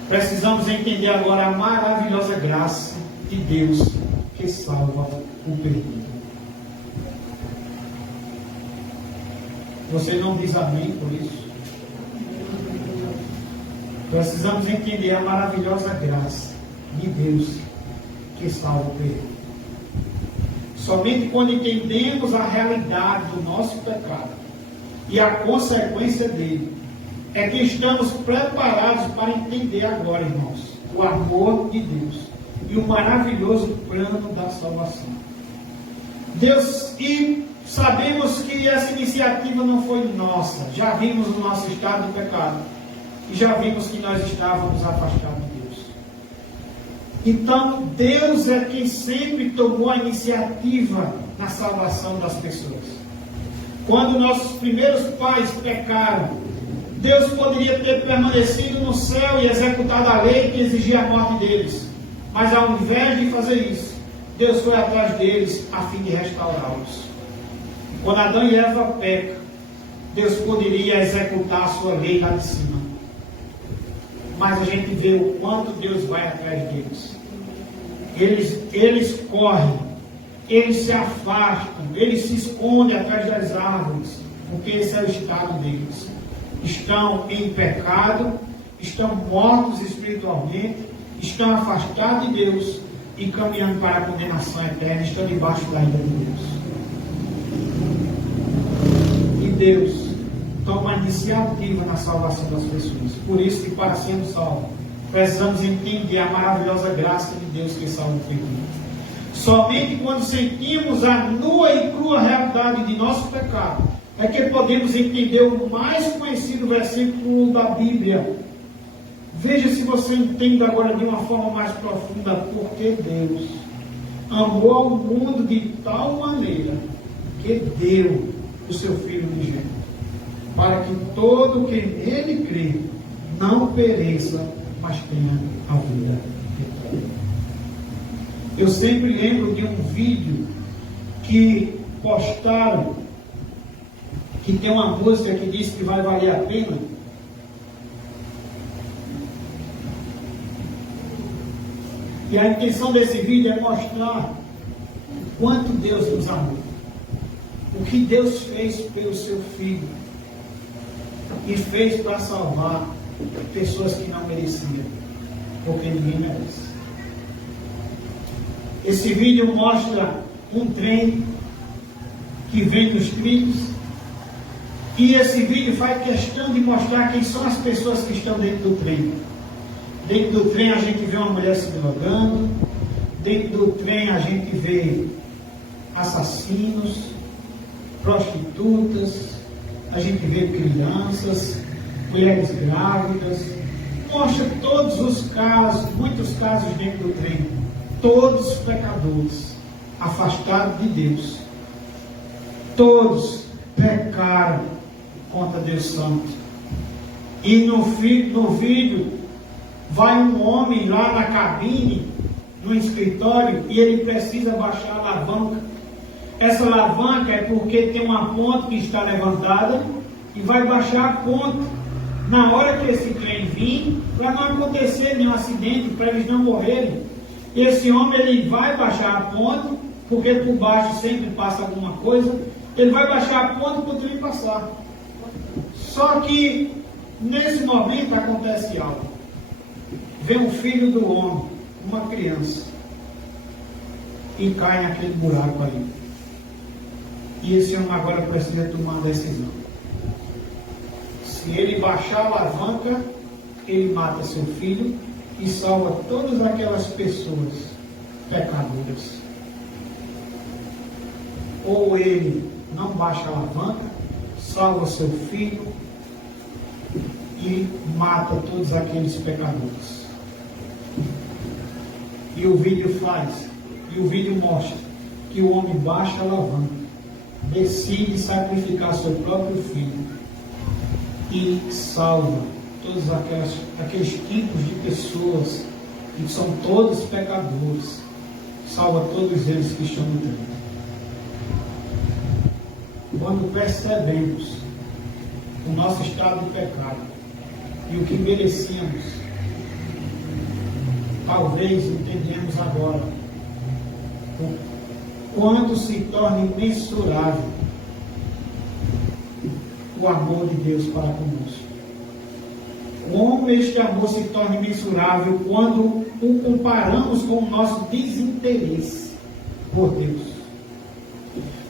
precisamos entender agora a maravilhosa graça de Deus que salva o perdido. Você não diz amém por isso? Precisamos entender a maravilhosa graça de Deus que salva o perdido. Somente quando entendemos a realidade do nosso pecado e a consequência dele, é que estamos preparados para entender agora, irmãos, o amor de Deus e o maravilhoso plano da salvação. Deus, e sabemos que essa iniciativa não foi nossa. Já vimos o nosso estado de pecado e já vimos que nós estávamos afastados de Deus. Então, Deus é quem sempre tomou a iniciativa na salvação das pessoas. Quando nossos primeiros pais pecaram, Deus poderia ter permanecido no céu e executado a lei que exigia a morte deles. Mas ao invés de fazer isso, Deus foi atrás deles a fim de restaurá-los. Quando Adão e Eva pecam, Deus poderia executar a sua lei lá de cima. Mas a gente vê o quanto Deus vai atrás deles. Eles correm, eles se afastam, eles se escondem atrás das árvores, porque esse é o estado deles. Estão em pecado, estão mortos espiritualmente, estão afastados de Deus e caminhando para a condenação eterna, estão debaixo da ira de Deus. E Deus toma a iniciativa na salvação das pessoas. Por isso que, para sermos salvos, precisamos entender a maravilhosa graça de Deus que salva o pecador. Somente quando sentimos a nua e crua realidade de nosso pecado é que podemos entender o mais conhecido versículo da Bíblia. Veja se você entende agora de uma forma mais profunda, porque Deus amou ao mundo de tal maneira que deu o seu Filho unigênito, para que todo que nele crê não pereça, mas tenha a vida eterna. Eu sempre lembro de um vídeo que postaram, que tem uma música que diz que vai valer a pena. E a intenção desse vídeo é mostrar o quanto Deus nos amou, o que Deus fez pelo seu Filho, e fez para salvar pessoas que não mereciam, porque ninguém merece. Esse vídeo mostra um trem que vem dos trilhos, e esse vídeo faz questão de mostrar quem são as pessoas que estão dentro do trem. Dentro do trem a gente vê uma mulher se drogando, dentro do trem a gente vê assassinos, prostitutas, a gente vê crianças, mulheres grávidas, mostra todos os casos, muitos casos dentro do trem, todos os pecadores, afastados de Deus, todos pecaram contra Deus Santo. E no vídeo, vai um homem lá na cabine, no escritório, e ele precisa baixar a alavanca. Essa alavanca é porque tem uma ponte que está levantada e vai baixar a ponte na hora que esse trem vir, para não acontecer nenhum acidente, para eles não morrerem. Esse homem ele vai baixar a ponte, porque por baixo sempre passa alguma coisa, ele vai baixar a ponte para o trem passar. Só que nesse momento acontece algo. Vem um filho do homem, uma criança, e cai naquele buraco ali. E esse homem agora precisa tomar uma decisão. Se ele baixar a alavanca, ele mata seu filho e salva todas aquelas pessoas pecadoras. Ou ele não baixa a alavanca, salva seu filho e mata todos aqueles pecadores. E o vídeo mostra que o homem baixa a alavanca, decide sacrificar seu próprio filho e salva todos aqueles tipos de pessoas que são todos pecadores, salva todos eles que estão no trem. Quando percebemos o nosso estado de pecado e o que merecíamos, talvez entendemos agora o quanto se torna imensurável o amor de Deus para conosco. Como este amor se torna imensurável quando o comparamos com o nosso desinteresse por Deus.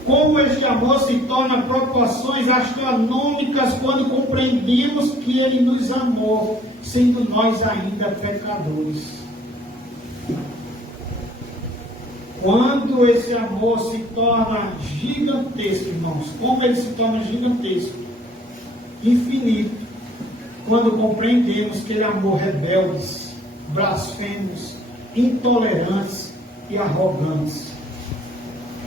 Como este amor se torna proporções astronômicas quando compreendemos que Ele nos amou, sendo nós ainda pecadores. Quando esse amor se torna gigantesco, irmãos, como ele se torna gigantesco, infinito, quando compreendemos que ele amou rebeldes, blasfemos, intolerantes e arrogantes.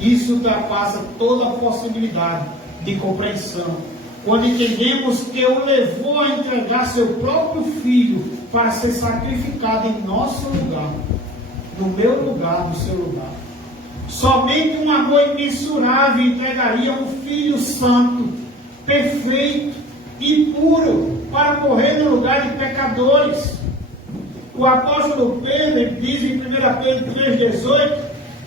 Isso ultrapassa toda a possibilidade de compreensão. Quando entendemos que o levou a entregar seu próprio filho para ser sacrificado em nosso lugar, no meu lugar, no seu lugar. Somente um amor imensurável entregaria um Filho Santo, perfeito e puro para morrer no lugar de pecadores. O apóstolo Pedro diz em 1 Pedro 3,18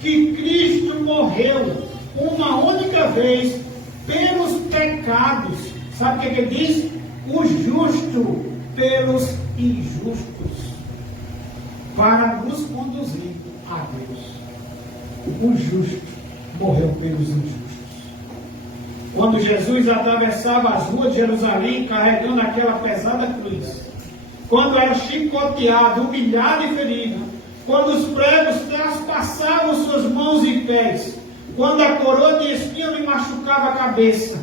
que Cristo morreu uma única vez pelos pecados. Sabe o que ele diz? O justo pelos injustos, para nos conduzir a Deus. O justo morreu pelos injustos. Quando Jesus atravessava as ruas de Jerusalém carregando aquela pesada cruz, quando era chicoteado, humilhado e ferido, quando os pregos traspassavam suas mãos e pés, quando a coroa de espinho lhe machucava a cabeça,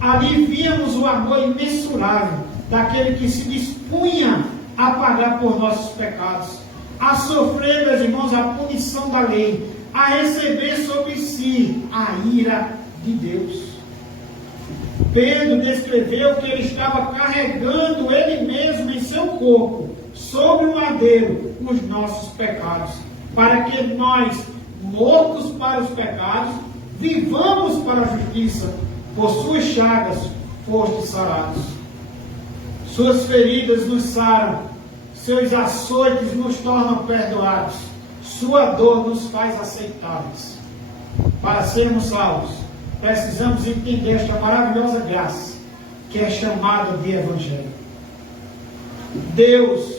ali víamos o amor imensurável daquele que se dispunha a pagar por nossos pecados, a sofrer, meus irmãos, a punição da lei, a receber sobre si a ira de Deus. Pedro descreveu que ele estava carregando ele mesmo em seu corpo, sobre o madeiro, os nossos pecados, para que nós, mortos para os pecados, vivamos para a justiça. Por suas chagas fostes sarados. Suas feridas nos saram, seus açoites nos tornam perdoados, sua dor nos faz aceitáveis. Para sermos salvos, precisamos entender esta maravilhosa graça, que é chamada de Evangelho. Deus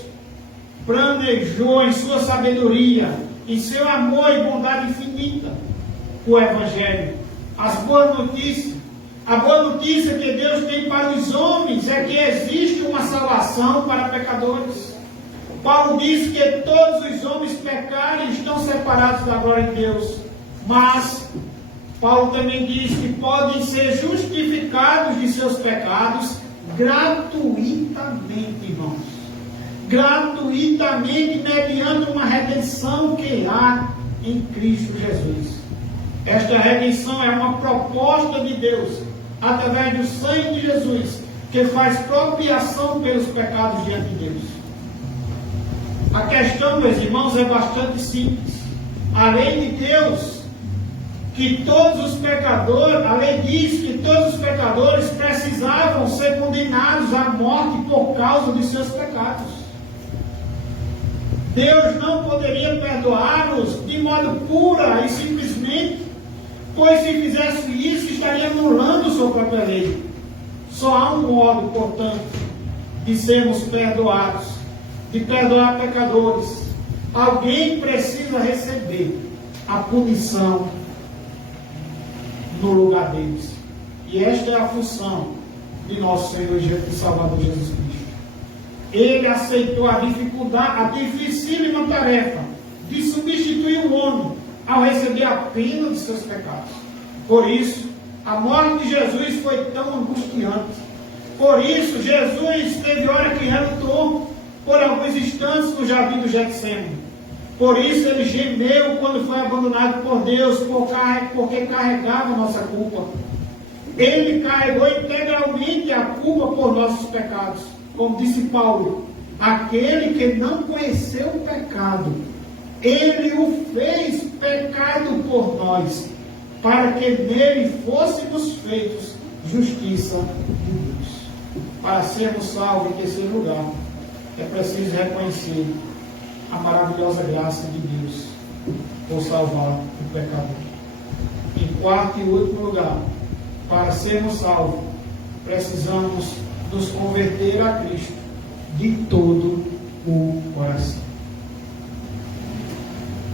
planejou em sua sabedoria, em seu amor e bondade infinita, o Evangelho, as boas notícias. A boa notícia que Deus tem para os homens é que existe uma salvação para pecadores. Paulo diz que todos os homens pecaram e estão separados da glória de Deus. Mas Paulo também diz que podem ser justificados de seus pecados gratuitamente, irmãos. Gratuitamente, mediante uma redenção que há em Cristo Jesus. Esta redenção é uma proposta de Deus, através do sangue de Jesus, que faz propiação pelos pecados diante de Deus. A questão, meus irmãos, é bastante simples. A lei de Deus, que todos os pecadores, a lei diz que todos os pecadores precisavam ser condenados à morte por causa dos seus pecados. Deus não poderia perdoá-los de modo pura e simplesmente, pois se fizesse isso, estaria anulando sua própria lei. Só há um modo, portanto, de sermos perdoados, de perdoar pecadores. Alguém precisa receber a punição no lugar deles. E esta é a função de nosso Senhor e Salvador Jesus Cristo. Ele aceitou a dificílima tarefa de substituir o homem ao receber a pena de seus pecados. Por isso, a morte de Jesus foi tão angustiante. Por isso, Jesus teve hora que relutou por alguns instantes no jardim do Getsêmani. Por isso, ele gemeu quando foi abandonado por Deus, porque carregava a nossa culpa. Ele carregou integralmente a culpa por nossos pecados. Como disse Paulo, aquele que não conheceu o pecado, ele o fez pecado por nós, para que nele fôssemos feitos justiça de Deus. Para sermos salvos, em terceiro lugar, é preciso reconhecer a maravilhosa graça de Deus por salvar o pecador. Em quarto e último lugar, para sermos salvos, precisamos nos converter a Cristo de todo o coração.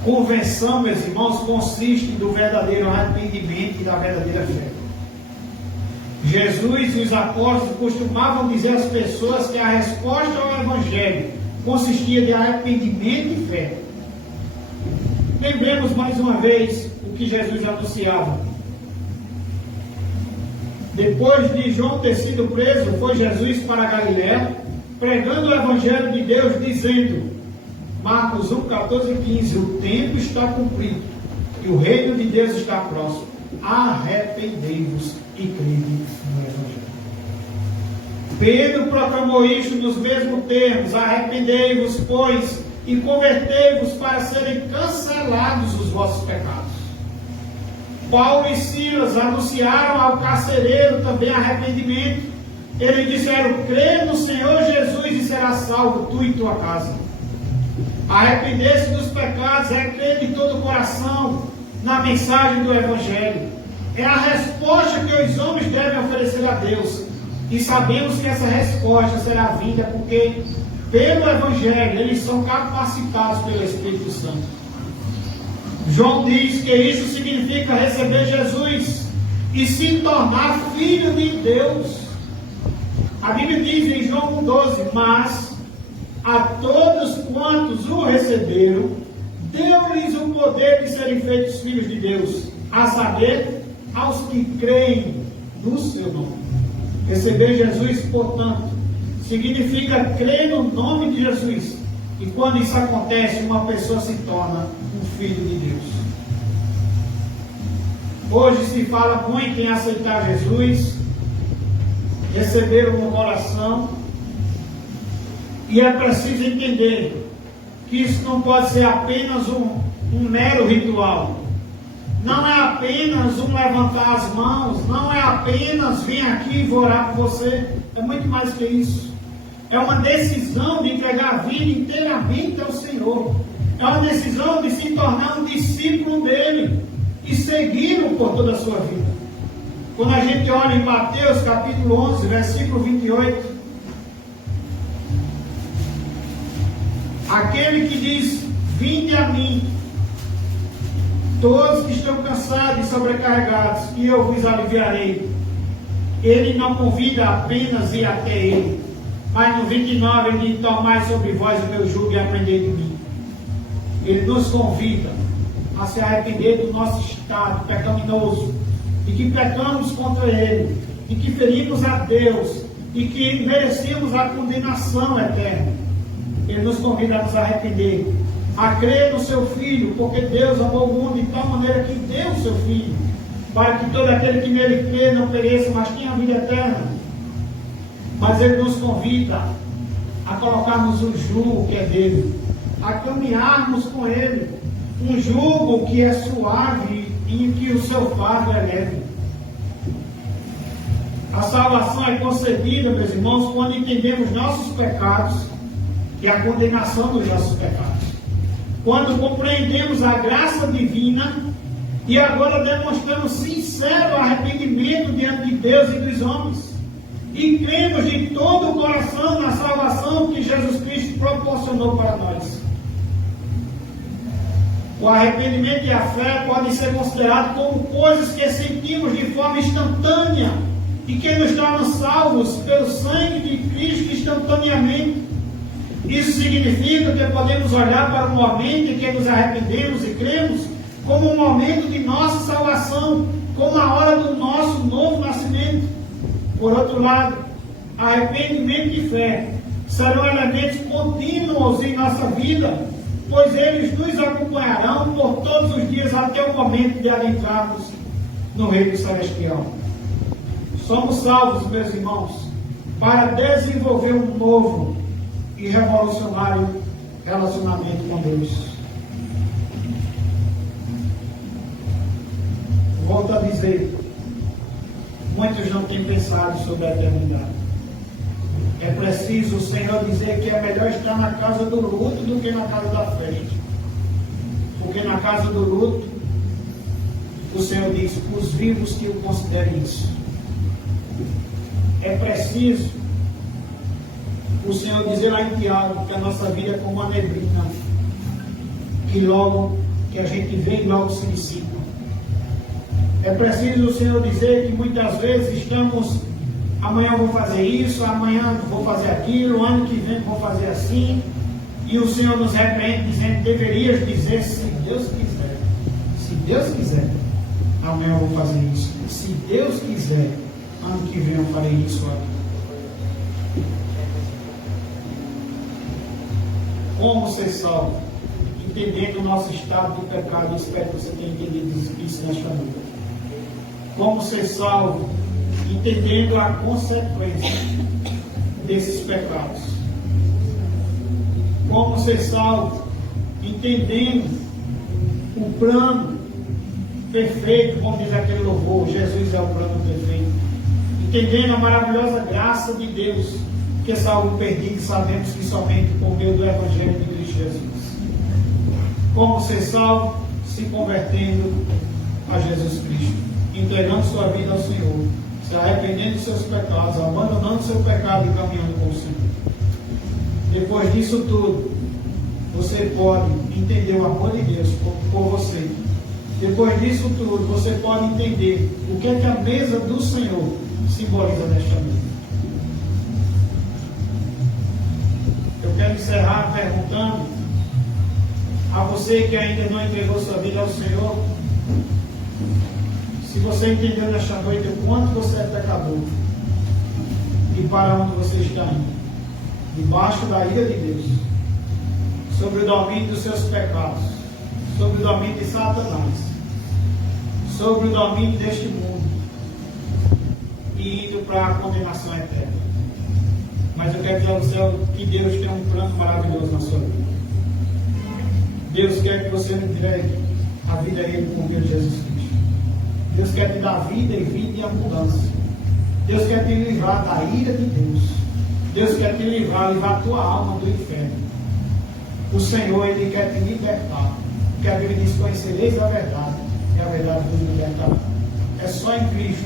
Conversão, meus irmãos, consiste do verdadeiro arrependimento e da verdadeira fé. Jesus e os apóstolos costumavam dizer às pessoas que a resposta ao Evangelho consistia de arrependimento e fé. Lembremos mais uma vez o que Jesus anunciava. Depois de João ter sido preso, foi Jesus para Galiléia, pregando o Evangelho de Deus, dizendo, Marcos 1, 14 e 15, o tempo está cumprido e o reino de Deus está próximo. Arrependei-vos e crede no Evangelho. Pedro proclamou isto nos mesmos termos: arrependei-vos, pois, e convertei-vos para serem cancelados os vossos pecados. Paulo e Silas anunciaram ao carcereiro também arrependimento. Eles disseram: crê no Senhor Jesus e será salvo tu e tua casa. Arrepender-se dos pecados é crer de todo o coração na mensagem do Evangelho. É a resposta que os homens devem oferecer a Deus. E sabemos que essa resposta será vinda porque, pelo Evangelho, eles são capacitados pelo Espírito Santo. João diz que isso significa receber Jesus e se tornar filho de Deus. A Bíblia diz em João 1,12: mas a todos quantos o receberam, deu-lhes o poder de serem feitos filhos de Deus, a saber, aos que creem no seu nome. Receber Jesus, portanto, significa crer no nome de Jesus. E quando isso acontece, uma pessoa se torna um filho de Deus. Hoje se fala muito em aceitar Jesus, receber no coração, e é preciso entender que isso não pode ser apenas um mero ritual. Não é apenas um levantar as mãos, não é apenas vir aqui e vou orar por você. É muito mais que isso. É uma decisão de entregar a vida inteiramente ao Senhor. É uma decisão de se tornar um discípulo dele e segui-lo por toda a sua vida. Quando a gente olha em Mateus capítulo 11, versículo 28, aquele que diz: vinde a mim, todos que estão cansados e sobrecarregados, e eu vos aliviarei. Ele não convida apenas ir até ele, mas no 29 ele diz: tomai sobre vós o meu jugo e aprendei de mim. Ele nos convida a se arrepender do nosso estado pecaminoso, de que pecamos contra ele, de que ferimos a Deus e que merecemos a condenação eterna. Ele nos convida a nos arrepender, a crer no seu Filho, porque Deus amou o mundo de tal maneira que deu o seu Filho, para que todo aquele que nele crê não pereça, mas tenha a vida eterna. Mas Ele nos convida a colocarmos o jugo que é dele, a caminharmos com Ele, um jugo que é suave e em que o seu fardo é leve. A salvação é concedida, meus irmãos, quando entendemos nossos pecados e a condenação dos nossos pecados. Quando compreendemos a graça divina e agora demonstramos sincero arrependimento diante de Deus e dos homens. E cremos de todo o coração na salvação que Jesus Cristo proporcionou para nós. O arrependimento e a fé podem ser considerados como coisas que sentimos de forma instantânea e que nos tornam salvos pelo sangue de Cristo instantaneamente. Isso significa que podemos olhar para o momento em que nos arrependemos e cremos como um momento de nossa salvação, como a hora do nosso novo nascimento. Por outro lado, arrependimento e fé serão elementos contínuos em nossa vida, pois eles nos acompanharão por todos os dias até o momento de adentrarmos no reino celestial. Somos salvos, meus irmãos, para desenvolver um novo e revolucionário relacionamento com Deus. Volto a dizer, muitos não têm pensado sobre a eternidade. É preciso o Senhor dizer que é melhor estar na casa do luto do que na casa da festa. Porque na casa do luto, o Senhor diz: os vivos que o considerem isso. É preciso o Senhor dizer lá em Tiago que a nossa vida é como uma neblina, que a gente vê e logo se dissipa. É preciso o Senhor dizer que muitas vezes estamos: amanhã eu vou fazer isso, amanhã eu vou fazer aquilo, ano que vem eu vou fazer assim, e o Senhor nos repreende dizendo: deverias dizer, se Deus quiser. Se Deus quiser, amanhã eu vou fazer isso. Se Deus quiser, ano que vem eu farei isso aqui. Como ser salvo? Entendendo o nosso estado de pecado. Espero que você tenha entendido isso nesta noite. Como ser salvo? Entendendo a consequência desses pecados. Como ser salvo? Entendendo o plano perfeito, como diz aquele louvor, Jesus é o plano perfeito. Entendendo a maravilhosa graça de Deus, que salva o perdido, sabemos que somente por meio do Evangelho de Cristo Jesus. Como ser salvo? Se convertendo a Jesus Cristo, entregando sua vida ao Senhor, se arrependendo dos seus pecados, abandonando seu pecado e caminhando com o Senhor. Depois disso tudo, você pode entender o amor de Deus por você. Depois disso tudo, você pode entender o que é que a mesa do Senhor simboliza nesta mesa. Eu quero encerrar perguntando a você que ainda não entregou sua vida ao Senhor, se você entendeu nesta noite o quanto você é pecador e para onde você está indo, debaixo da ira de Deus, sobre o domínio dos seus pecados, sobre o domínio de Satanás, sobre o domínio deste mundo, e indo para a condenação eterna. Mas eu quero dizer ao você que Deus tem um plano maravilhoso na sua vida. Deus quer que você entregue a vida a Ele por meio de Jesus Cristo. Deus quer te dar vida e vida em abundância. Deus quer te livrar da ira de Deus. Deus quer te livrar a tua alma do inferno. O Senhor, Ele quer te libertar. Porque a Bíblia diz: conhecereis a verdade, e a verdade vos libertará. É só em Cristo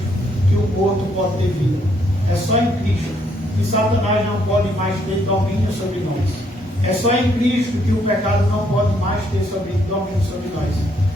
que o morto pode ter vida. É só em Cristo que Satanás não pode mais ter domínio sobre nós. É só em Cristo que o pecado não pode mais ter domínio sobre nós.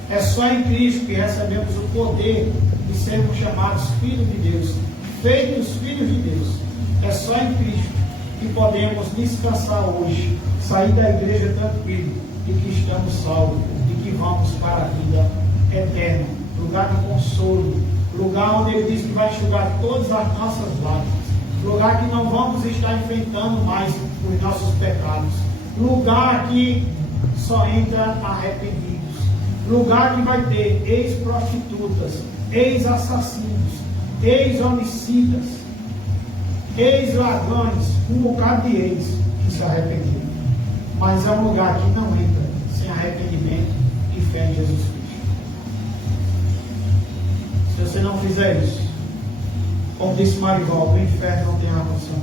É só em Cristo que recebemos o poder de sermos chamados filhos de Deus, feitos filhos de Deus. É só em Cristo que podemos descansar hoje, sair da igreja tranquilo, de que estamos salvos, de que vamos para a vida eterna, lugar de consolo, lugar onde Ele diz que vai enxugar todas as nossas lágrimas, lugar que não vamos estar enfrentando mais os nossos pecados, lugar que só entra arrependidos, lugar que vai ter ex-prostitutas, ex-assassinos, ex-homicidas, ex-ladrões, um bocado de ex que se arrependeram. Mas é um lugar que não entra sem arrependimento e fé em Jesus Cristo. Se você não fizer isso, como disse Marivaldo, o inferno não tem armação.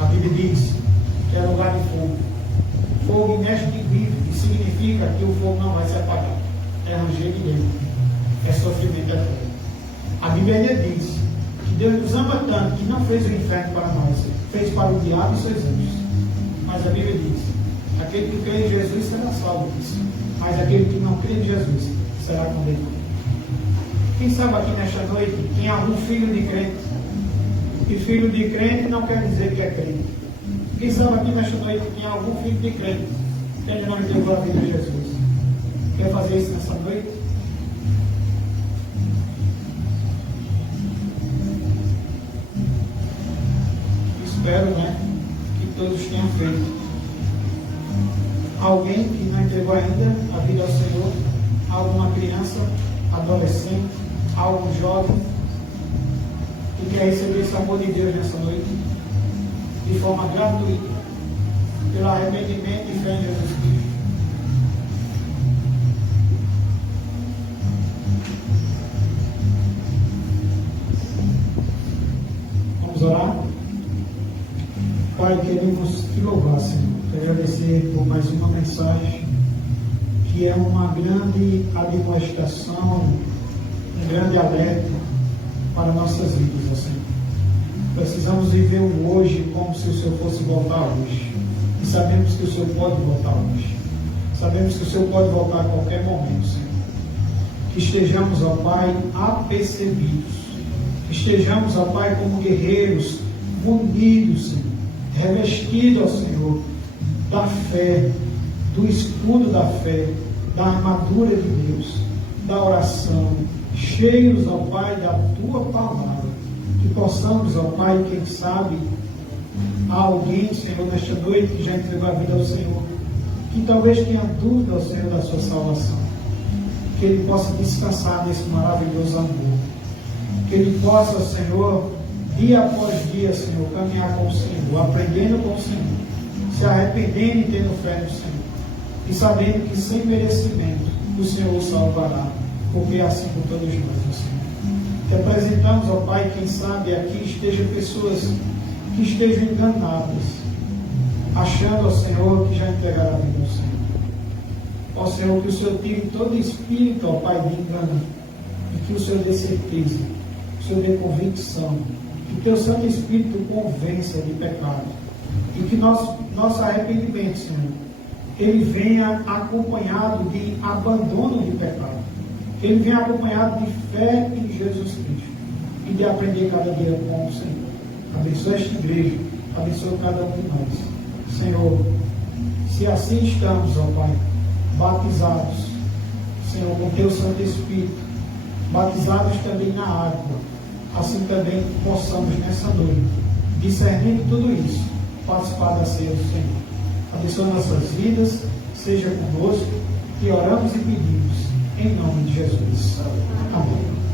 A Bíblia diz que é lugar de fogo. Fogo inextinguível, que significa que o fogo não vai se apagar. É ranger de dentro. É sofrimento eterno. A Bíblia ainda diz que Deus nos ama tanto que não fez o inferno para nós, fez para o diabo e seus anjos. Mas a Bíblia diz: aquele que crê em Jesus será salvo disso, mas aquele que não crê em Jesus será condenado. Quem sabe aqui nesta noite tem algum filho de crente? E filho de crente não quer dizer que é crente. Quem sabe aqui nesta noite tem algum filho de crente que ainda não entregou a vida a Jesus? Quer fazer isso nessa noite? Espero, que todos tenham feito. Alguém que não entregou ainda a vida ao Senhor, alguma criança, adolescente, algum jovem que quer receber esse amor de Deus nessa noite, de forma gratuita, pelo arrependimento e fé em Jesus Cristo. Vamos orar? Pai, queremos te louvar, Senhor, te agradecer por mais uma mensagem que é uma grande admoestação, um grande alerta para nossas vidas, Senhor. Precisamos viver o hoje como se o Senhor fosse voltar hoje. E sabemos que o Senhor pode voltar hoje. Sabemos que o Senhor pode voltar a qualquer momento, Senhor. Que estejamos, ó Pai, apercebidos. Que estejamos, ó Pai, como guerreiros, munidos, Senhor. Revestidos, ó Senhor, da fé, do escudo da fé, da armadura de Deus, da oração, cheios, ó Pai, da Tua palavra, que possamos, ó Pai, quem sabe, há alguém, Senhor, nesta noite que já entregou a vida ao Senhor, que talvez tenha dúvida, ó Senhor, da sua salvação, que ele possa descansar nesse maravilhoso amor, que ele possa, Senhor, dia após dia, Senhor, caminhar com o Senhor, aprendendo com o Senhor, se arrependendo e tendo fé no Senhor, e sabendo que sem merecimento o Senhor o salvará. porque é assim com todos nós, ó Senhor. Te apresentamos, ó Pai, quem sabe aqui estejam pessoas que estejam enganadas, achando, ó Senhor, que já entregaram a vida ao Senhor. Ó Senhor, que o Senhor tire todo espírito, ó Pai, de engano, e que o Senhor dê certeza, que o Senhor dê convicção, que o Teu Santo Espírito convença de pecado, e que nosso arrependimento, Senhor, ele venha acompanhado de abandono de pecado, que ele venha acompanhado de fé em Jesus Cristo, e de aprender cada dia com o Senhor. Abençoa esta igreja, abençoa cada um de nós. Senhor, se assim estamos, ó Pai, batizados, Senhor, com Teu Santo Espírito, batizados também na água, assim também possamos nessa noite, discernindo tudo isso, participar da ceia do Senhor. Abençoa nossas vidas, seja conosco, que oramos e pedimos, em nome de Jesus. Amém.